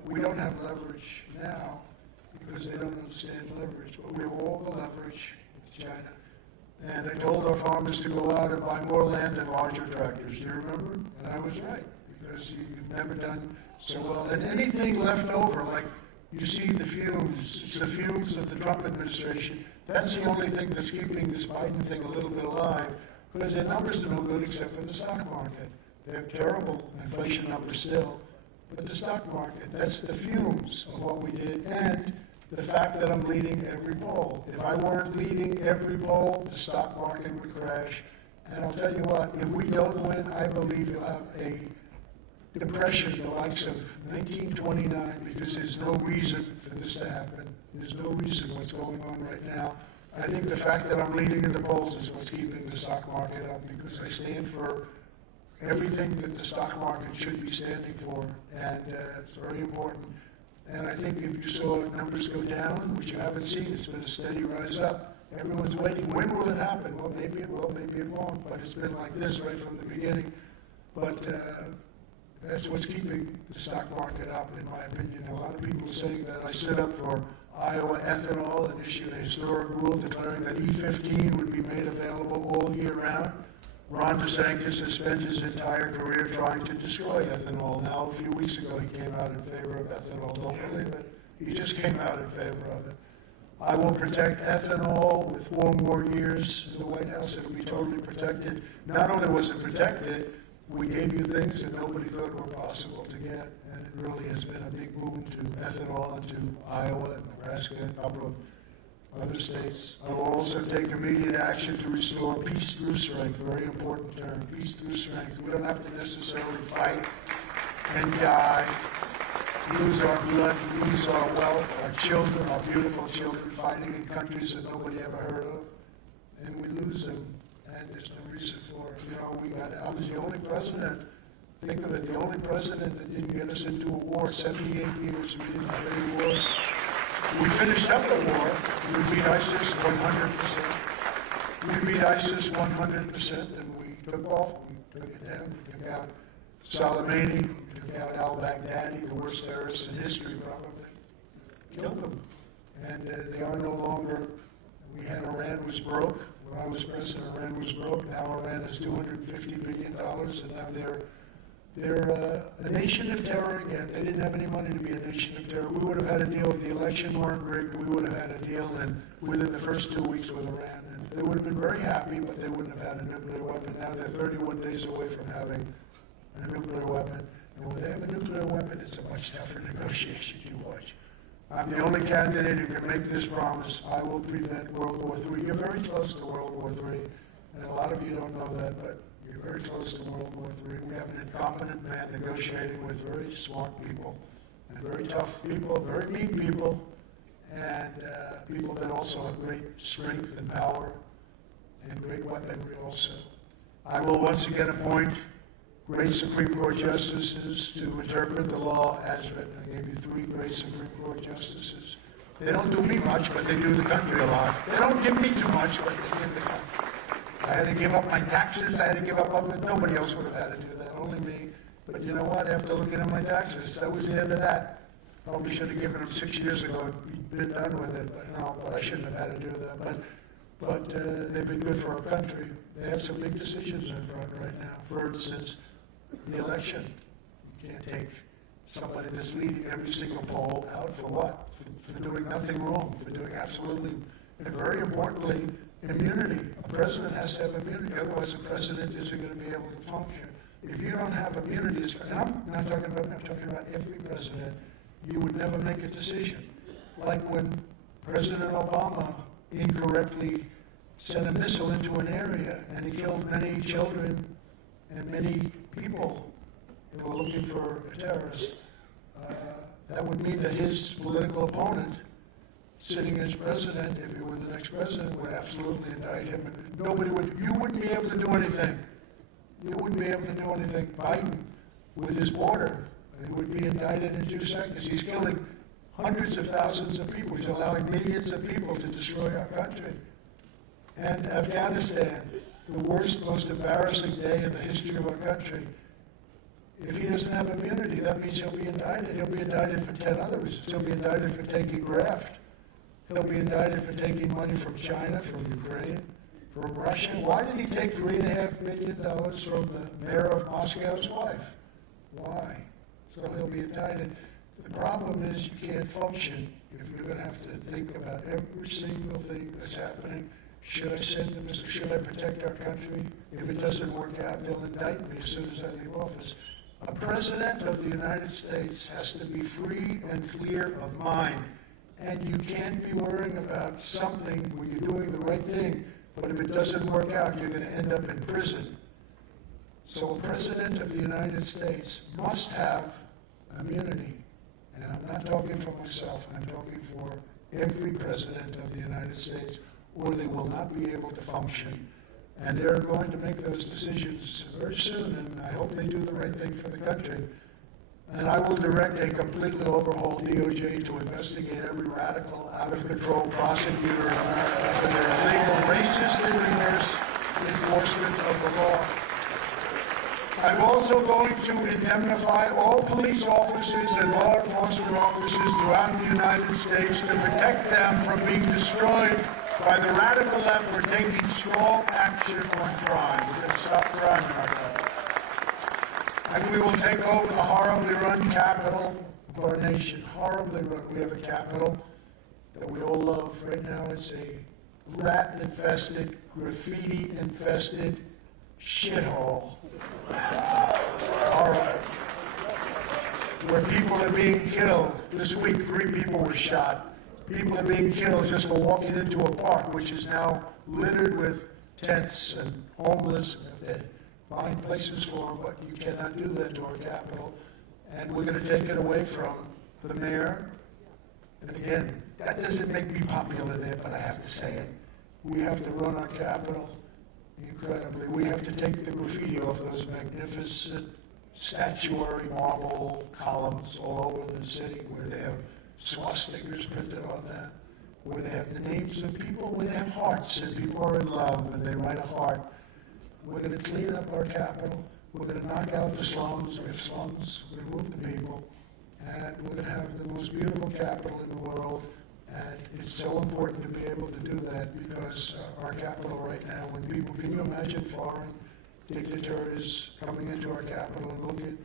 we don't have leverage now because they don't understand leverage, but we have all the leverage with China. And I told our farmers to go out and buy more land and larger tractors. Do you remember? And I was right, because you've never done so well. And anything left over, like you see the fumes, it's the fumes of the Trump administration. That's the only thing that's keeping this Biden thing a little bit alive, because their numbers are no good except for the stock market. They have terrible inflation numbers still. But the stock market, that's the fumes of what we did, and the fact that I'm leading every poll. If I weren't leading every poll, the stock market would crash. And I'll tell you what, if we don't win, I believe you'll have a depression the likes of 1929, because there's no reason for this to happen. There's no reason what's going on right now. I think the fact that I'm leading in the polls is what's keeping the stock market up, because I stand for everything that the stock market should be standing for, and it's very important. And I think if you saw numbers go down, which you haven't seen, it's been a steady rise up. Everyone's waiting. When will it happen? Well, maybe it will, maybe it won't, but it's been like this right from the beginning. But that's what's keeping the stock market up, in my opinion. A lot of people are saying that I stood up for Iowa ethanol and issued a historic rule declaring that E15 would be made available all year round. Ron DeSantis has spent his entire career trying to destroy ethanol. Now, a few weeks ago, he came out in favor of ethanol. Don't believe it. He just came out in favor of it. I will protect ethanol with 4 more years in the White House. It'll be totally protected. Not only was it protected, we gave you things that nobody thought were possible to get, and it really has been a big boom to ethanol and to Iowa and Nebraska and a couple of other states. I will also take immediate action to restore peace through strength, very important term, peace through strength. We don't have to necessarily fight and die, lose our blood, lose our wealth, our children, our beautiful children, fighting in countries that nobody ever heard of, and we lose them, and there's no reason for it. You know, I was the only president, think of it, the only president that didn't get us into a war. 78 years, we didn't have any wars. We finished up the war. We beat ISIS 100%. We beat ISIS 100%, and we took off. We took it down. We took out Soleimani. We took out al-Baghdadi, the worst terrorists in history, probably. Killed them. And they are no longer. We had Iran was broke. When I was president, Iran was broke. Now Iran is $250 billion, and now they're a nation of terror again. They didn't have any money to be a nation of terror. We would have had a deal if the election weren't rigged. We would have had a deal within the first 2 weeks with Iran. And they would have been very happy, but they wouldn't have had a nuclear weapon. Now they're 31 days away from having a nuclear weapon. And when they have a nuclear weapon, it's a much tougher negotiation. You watch. I'm the only candidate who can make this promise. I will prevent World War III. You're very close to World War III. And a lot of you don't know that, but you're very close to World War III. We have an incompetent man negotiating with very smart people, and very tough people, very mean people, and people that also have great strength and power and great weaponry also. I will once again appoint great Supreme Court justices to interpret the law as written. I gave you 3 great Supreme Court justices. They don't do me much, but they do the country a lot. They don't give me too much, but they give the country. I had to give up my taxes. I had to give up other. Nobody else would have had to do that, only me. But you know what? After looking at my taxes, that was the end of that. Probably should have given them 6 years ago and been done with it. But no, but I shouldn't have had to do that. But they've been good for our country. They have some big decisions in front right now. For instance, the election. You can't take somebody that's leading every single poll out for what? For doing nothing wrong, for doing absolutely, and very importantly, immunity. A president has to have immunity, otherwise the president isn't going to be able to function. If you don't have immunity, and I'm talking about every president, you would never make a decision. Like when President Obama incorrectly sent a missile into an area and he killed many children and many people who were looking for a terrorist. That would mean that his political opponent, sitting as president, if he were the next president, would absolutely indict him. And you wouldn't be able to do anything. You wouldn't be able to do anything. Biden, with his border, he would be indicted in 2 seconds. He's killing hundreds of thousands of people. He's allowing millions of people to destroy our country. And Afghanistan, the worst, most embarrassing day in the history of our country. If he doesn't have immunity, that means he'll be indicted. He'll be indicted for 10 other reasons. He'll be indicted for taking graft. He'll be indicted for taking money from China, from Ukraine, from Russia. Why did he take $3.5 million from the mayor of Moscow's wife? Why? So he'll be indicted. The problem is you can't function if you're going to have to think about every single thing that's happening. Should I send them? Should I protect our country? If it doesn't work out, they'll indict me as soon as I leave office. A president of the United States has to be free and clear of mind. And you can't be worrying about something where you're doing the right thing, but if it doesn't work out, you're going to end up in prison. So a president of the United States must have immunity. And I'm not talking for myself, I'm talking for every president of the United States, or they will not be able to function. And they're going to make those decisions very soon, and I hope they do the right thing for the country. And I will direct a completely overhauled DOJ to investigate every radical, out-of-control prosecutor in America for their illegal, racist, and reverse enforcement of the law. I'm also going to indemnify all police officers and law enforcement officers throughout the United States to protect them from being destroyed by the radical left for taking strong action on crime. We're going to stop crime in our country. And we will take over the horribly run capital of our nation. Horribly run. We have a capital that we all love. Right now it's a rat-infested, graffiti-infested shithole. Horrible. Where people are being killed. This week, 3 people were shot. People are being killed just for walking into a park, which is now littered with tents and homeless. Find places for them, but you cannot do that to our capital. And we're going to take it away from the mayor. And again, that doesn't make me popular there, but I have to say it. We have to run our capital incredibly. We have to take the graffiti off those magnificent statuary marble columns all over the city where they have swastikas printed on that, where they have the names of people, where they have hearts and people are in love and they write a heart. We're going to clean up our capital. We're going to knock out the slums. We have slums. We're going to move the people. And we're going to have the most beautiful capital in the world. And it's so important to be able to do that because our capital right now, when people, can you imagine foreign dignitaries coming into our capital and looking?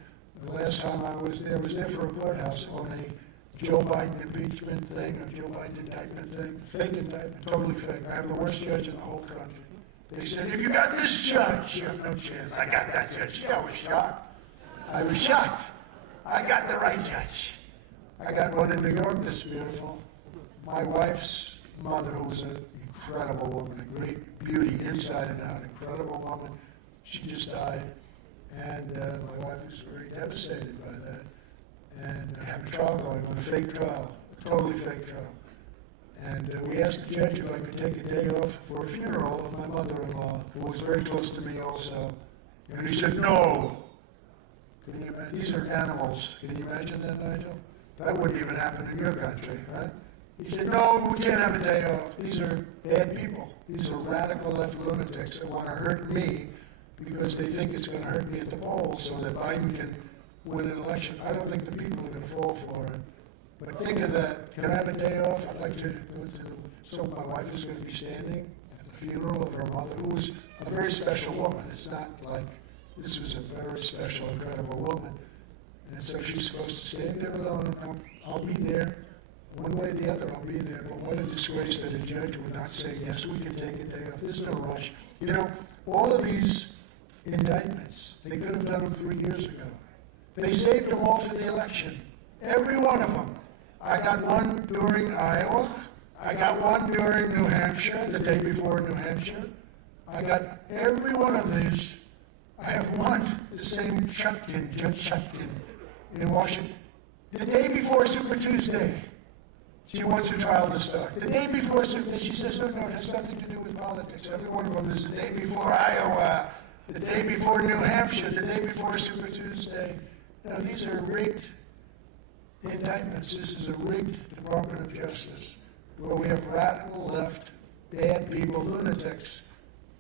The last time I was there for a courthouse on a Joe Biden impeachment thing, a Joe Biden indictment thing, fake indictment, totally fake. I have the worst judge in the whole country. They said, if you got this judge, you have no chance. I got that judge. Yeah, I was shocked. I was shocked. I got the right judge. I got one in New York that's beautiful. My wife's mother, who was an incredible woman, a great beauty inside and out, incredible woman, she just died. And my wife was very devastated by that. And I have a trial going on, a fake trial, a totally fake trial. And we asked the judge if I could take a day off for a funeral of my mother-in-law, who was very close to me also. And he said, no. Can you imagine? These are animals. Can you imagine that, Nigel? That wouldn't even happen in your country, right? He said, no, we can't have a day off. These are bad people. These are radical left lunatics that want to hurt me because they think it's going to hurt me at the polls so that Biden can win an election. I don't think the people are going to fall for it. But think of that. Can I have a day off? I'd like to go to. So my wife is going to be standing at the funeral of her mother, who was a very special woman. It's not like this was a very special, incredible woman. And so she's supposed to stand there alone. I'll be there. One way or the other, I'll be there. But what a disgrace that a judge would not say, yes, we can take a day off. There's no rush. You know, all of these indictments, they could have done them 3 years ago. They saved them all for the election. Every one of them. I got one during Iowa. I got one during New Hampshire, the day before New Hampshire. I got every one of these. I have one, the same Chutkin, Judge Chutkin, in Washington. The day before Super Tuesday, she wants her trial to start. The day before Super Tuesday, she says, no, it has nothing to do with politics. Every one of them is the day before Iowa, the day before New Hampshire, the day before Super Tuesday. Now, these are rigged indictments. This is a rigged Department of Justice where we have radical left, bad people, lunatics,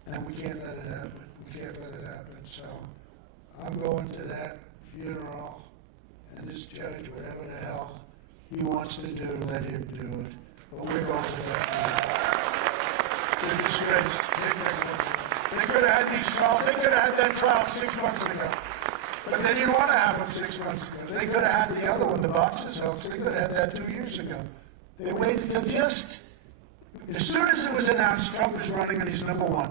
and we can't let it happen. We can't let it happen. So I'm going to that funeral, and this judge, whatever the hell he wants to do, let him do it. But we're going to let him. It's a disgrace. They could have had these trials. They could have had that trial 6 months ago. But they didn't want to have them 6 months ago. They could have had the other one, the boxes hoax. They could have had that 2 years ago. They waited till just, as soon as it was announced Trump is running and he's number one,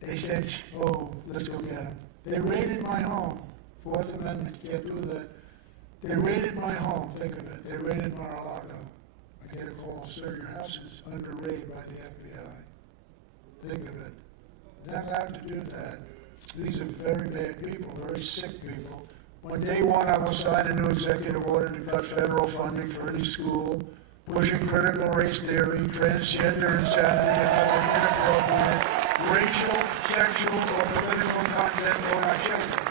they said, oh, let's go get him. They raided my home. Fourth Amendment, you can't do that. They raided my home, think of it. They raided Mar-a-Lago. I get a call, sir, your house is under raid by the FBI. Think of it. They're not allowed to do that. These are very bad people, very sick people. On day one, I will sign a new executive order to cut federal funding for any school, pushing critical race theory, transgender insanity, and other inappropriate racial, sexual, or political content on our children.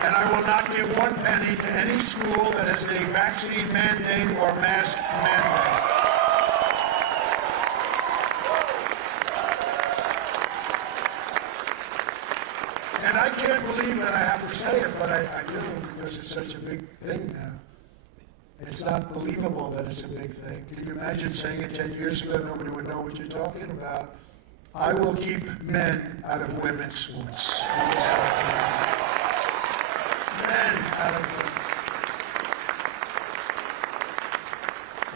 And I will not give 1 penny to any school that has a vaccine mandate or mask mandate. And I can't believe that I have to say it, but I do, because it's such a big thing now. It's not believable that it's a big thing. Can you imagine saying it 10 years ago? Nobody would know what you're talking about. I will keep men out of women's sports. Men out of women's.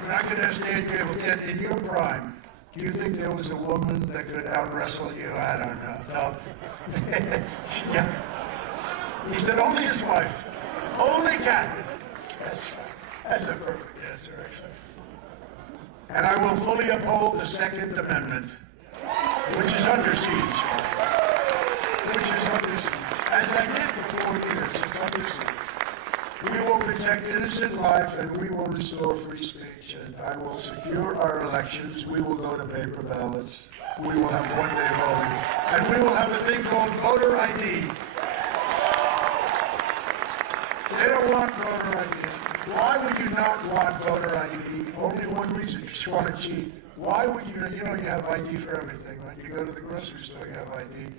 And I could ask Dan Gable, Ken, in your prime, do you think there was a woman that could out-wrestle you? I don't know. No. Yeah. He said only his wife. Only Kathy. That's a perfect answer, actually. And I will fully uphold the Second Amendment, which is under siege. As I did for 4 years, it's under siege. We will protect innocent life and we will restore free speech, and I will secure our elections. We will go to paper ballots. We will have one-day voting, and we will have a thing called voter ID. They don't want voter ID. Why would you not want voter ID? Only one reason: you just want to cheat. Why would you? You know you have ID for everything, right? You go to the grocery store, you have ID.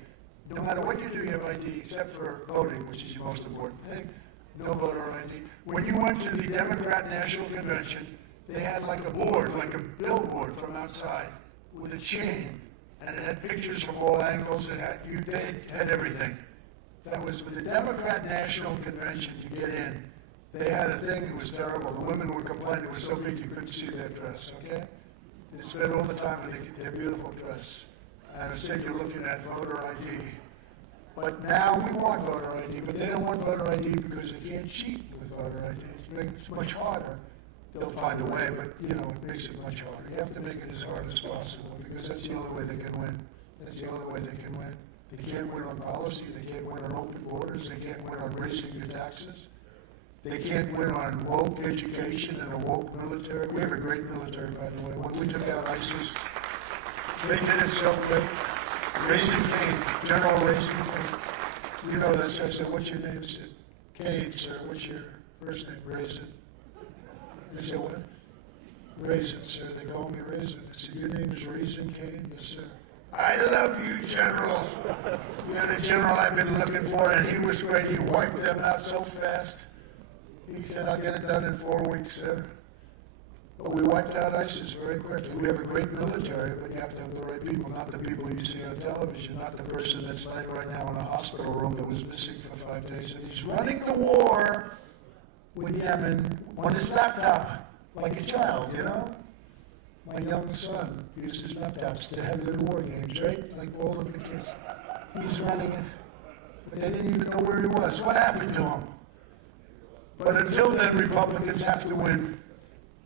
No matter what you do, you have ID, except for voting, which is the most important thing. No voter ID. When you went to the Democrat National Convention, they had like a board, like a billboard from outside with a chain, and it had pictures from all angles. It had everything. That was with the Democrat National Convention to get in. They had a thing that was terrible. The women would complain it was so big you couldn't see their dress, okay? They spent all the time with their beautiful dress. And I said you're looking at voter ID. But now we want voter ID, but they don't want voter ID because they can't cheat with voter ID. It's much harder. They'll find a way, but you know, it makes it much harder. You have to make it as hard as possible because that's the only way they can win. That's the only way they can win. They can't win on policy, they can't win on open borders, they can't win on raising your taxes. They can't win on woke education and a woke military. We have a great military, by the way. When we took out ISIS, they did it so quick. Raising Cain, General Raising Cain. You know this. I said, what's your name? He said, Cain, sir. What's your first name? Raisin. I said, what? Raisin, sir. They call me Raisin. I said, your name is Raising Cain? Yes, sir. I love you, General. You're the general I've been looking for, and he was great. He wiped them out so fast. He said, I'll get it done in 4 weeks, sir. But we wiped out ISIS very quickly. We have a great military, but you have to have the right people, not the people you see on television, not the person that's laying right now in a hospital room that was missing for 5 days. And he's running the war with Yemen on his laptop, like a child, you know? My young son uses his laptops to have little war games, right? Like all of the kids. He's running it, but they didn't even know where he was. What happened to him? But until then, Republicans have to win.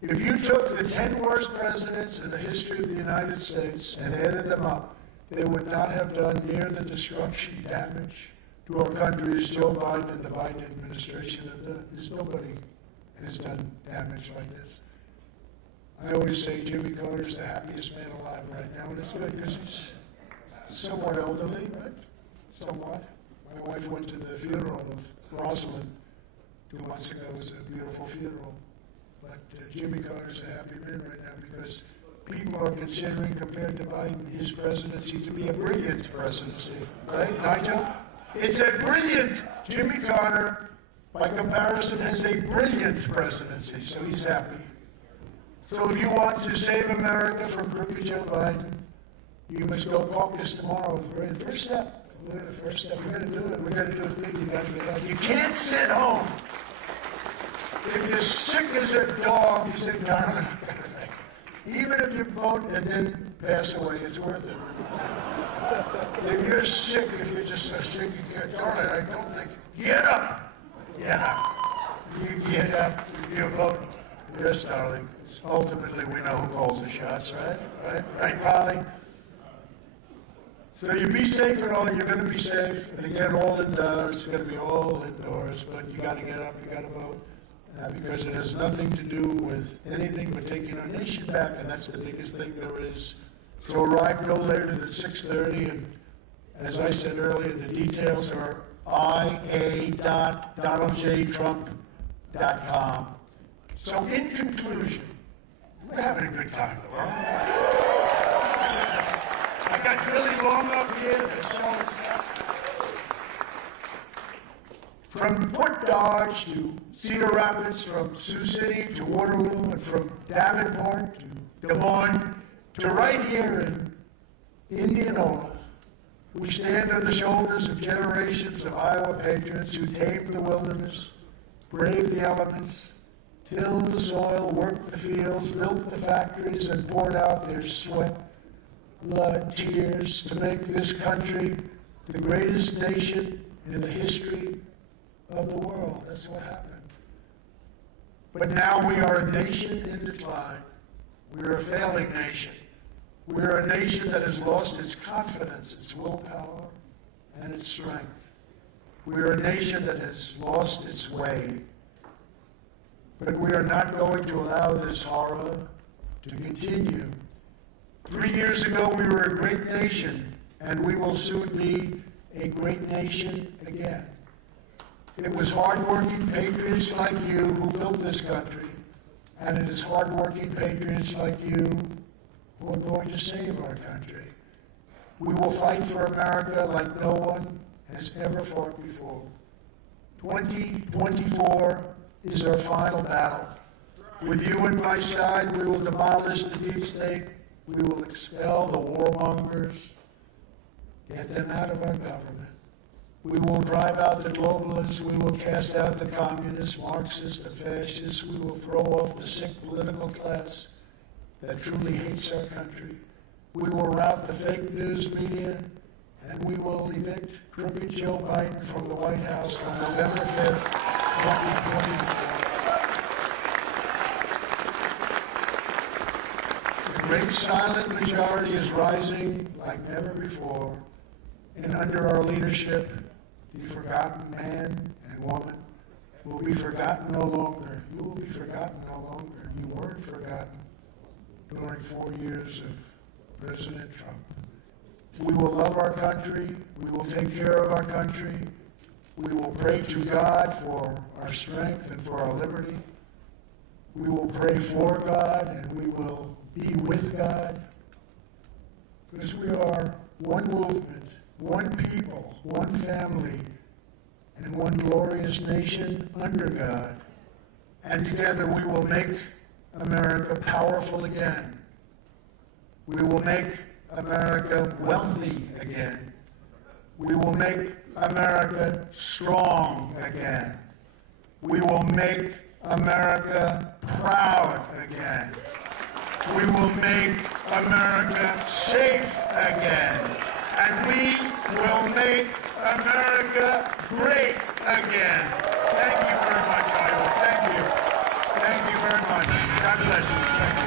If you took the 10 worst presidents in the history of the United States and added them up, they would not have done near the destruction, damage to our country as Joe Biden and the Biden administration have done. There's nobody has done damage like this. I always say Jimmy Carter's the happiest man alive right now, and it's good because he's somewhat elderly, right? Somewhat. My wife went to the funeral of Rosalind 2 months ago. It was a beautiful funeral. But Jimmy Carter's a happy man right now because people are considering, compared to Biden, his presidency to be a brilliant presidency. Right, Nigel? It's a brilliant, Jimmy Carter, by comparison, has a brilliant presidency, so he's happy. So if you want to save America from crooked Joe Biden, you must go caucus tomorrow. The first step. The first step. We're going to do it. We're going to do it big. You got to get out. You can't sit home. If you're sick as a dog, you say, darling, even if you vote and then pass away, it's worth it. If you're sick, if you're just so sick, you can't, darling, I don't think, get up. Get up. You get up, you vote. Yes, darling. Ultimately, we know who calls the shots, right? Right, Polly? So you be safe and all, you're going to be safe. And again, all indoors, it's going to be all indoors, but you got to get up, you got to vote. Because it has nothing to do with anything but taking our nation back, and that's the biggest thing there is. So arrive no later than 6:30, and as I said earlier, the details are ia.donaldjtrump.com. So in conclusion, we're having a good time, though, right? I got really long up here, and so from Fort Dodge to Cedar Rapids, from Sioux City to Waterloo, and from Davenport to Des Moines to right here in Indianola, we stand on the shoulders of generations of Iowa patriots who tamed the wilderness, braved the elements, tilled the soil, worked the fields, built the factories, and poured out their sweat, blood, tears to make this country the greatest nation in the history of the world. That's what happened. But now we are a nation in decline. We're a failing nation. We're a nation that has lost its confidence, its willpower, and its strength. We're a nation that has lost its way. But we are not going to allow this horror to continue. 3 years ago, we were a great nation, and we will soon be a great nation again. It was hardworking patriots like you who built this country, and it is hardworking patriots like you who are going to save our country. We will fight for America like no one has ever fought before. 2024 is our final battle. With you at my side, we will demolish the deep state. We will expel the warmongers, get them out of our government. We will drive out the globalists. We will cast out the communists, Marxists, the fascists. We will throw off the sick political class that truly hates our country. We will rout the fake news media, and we will evict crooked Joe Biden from the White House on November 5th, 2024. The great silent majority is rising like never before, and under our leadership, the forgotten man and woman will be forgotten no longer. You will be forgotten no longer. You weren't forgotten during 4 years of President Trump. We will love our country. We will take care of our country. We will pray to God for our strength and for our liberty. We will pray for God, and we will be with God, because we are one movement, one people, one family, and one glorious nation under God. And together we will make America powerful again. We will make America wealthy again. We will make America strong again. We will make America proud again. We will make America safe again. And we will make America great again. Thank you very much, Iowa. Thank you. Thank you very much. God bless you. Thank you.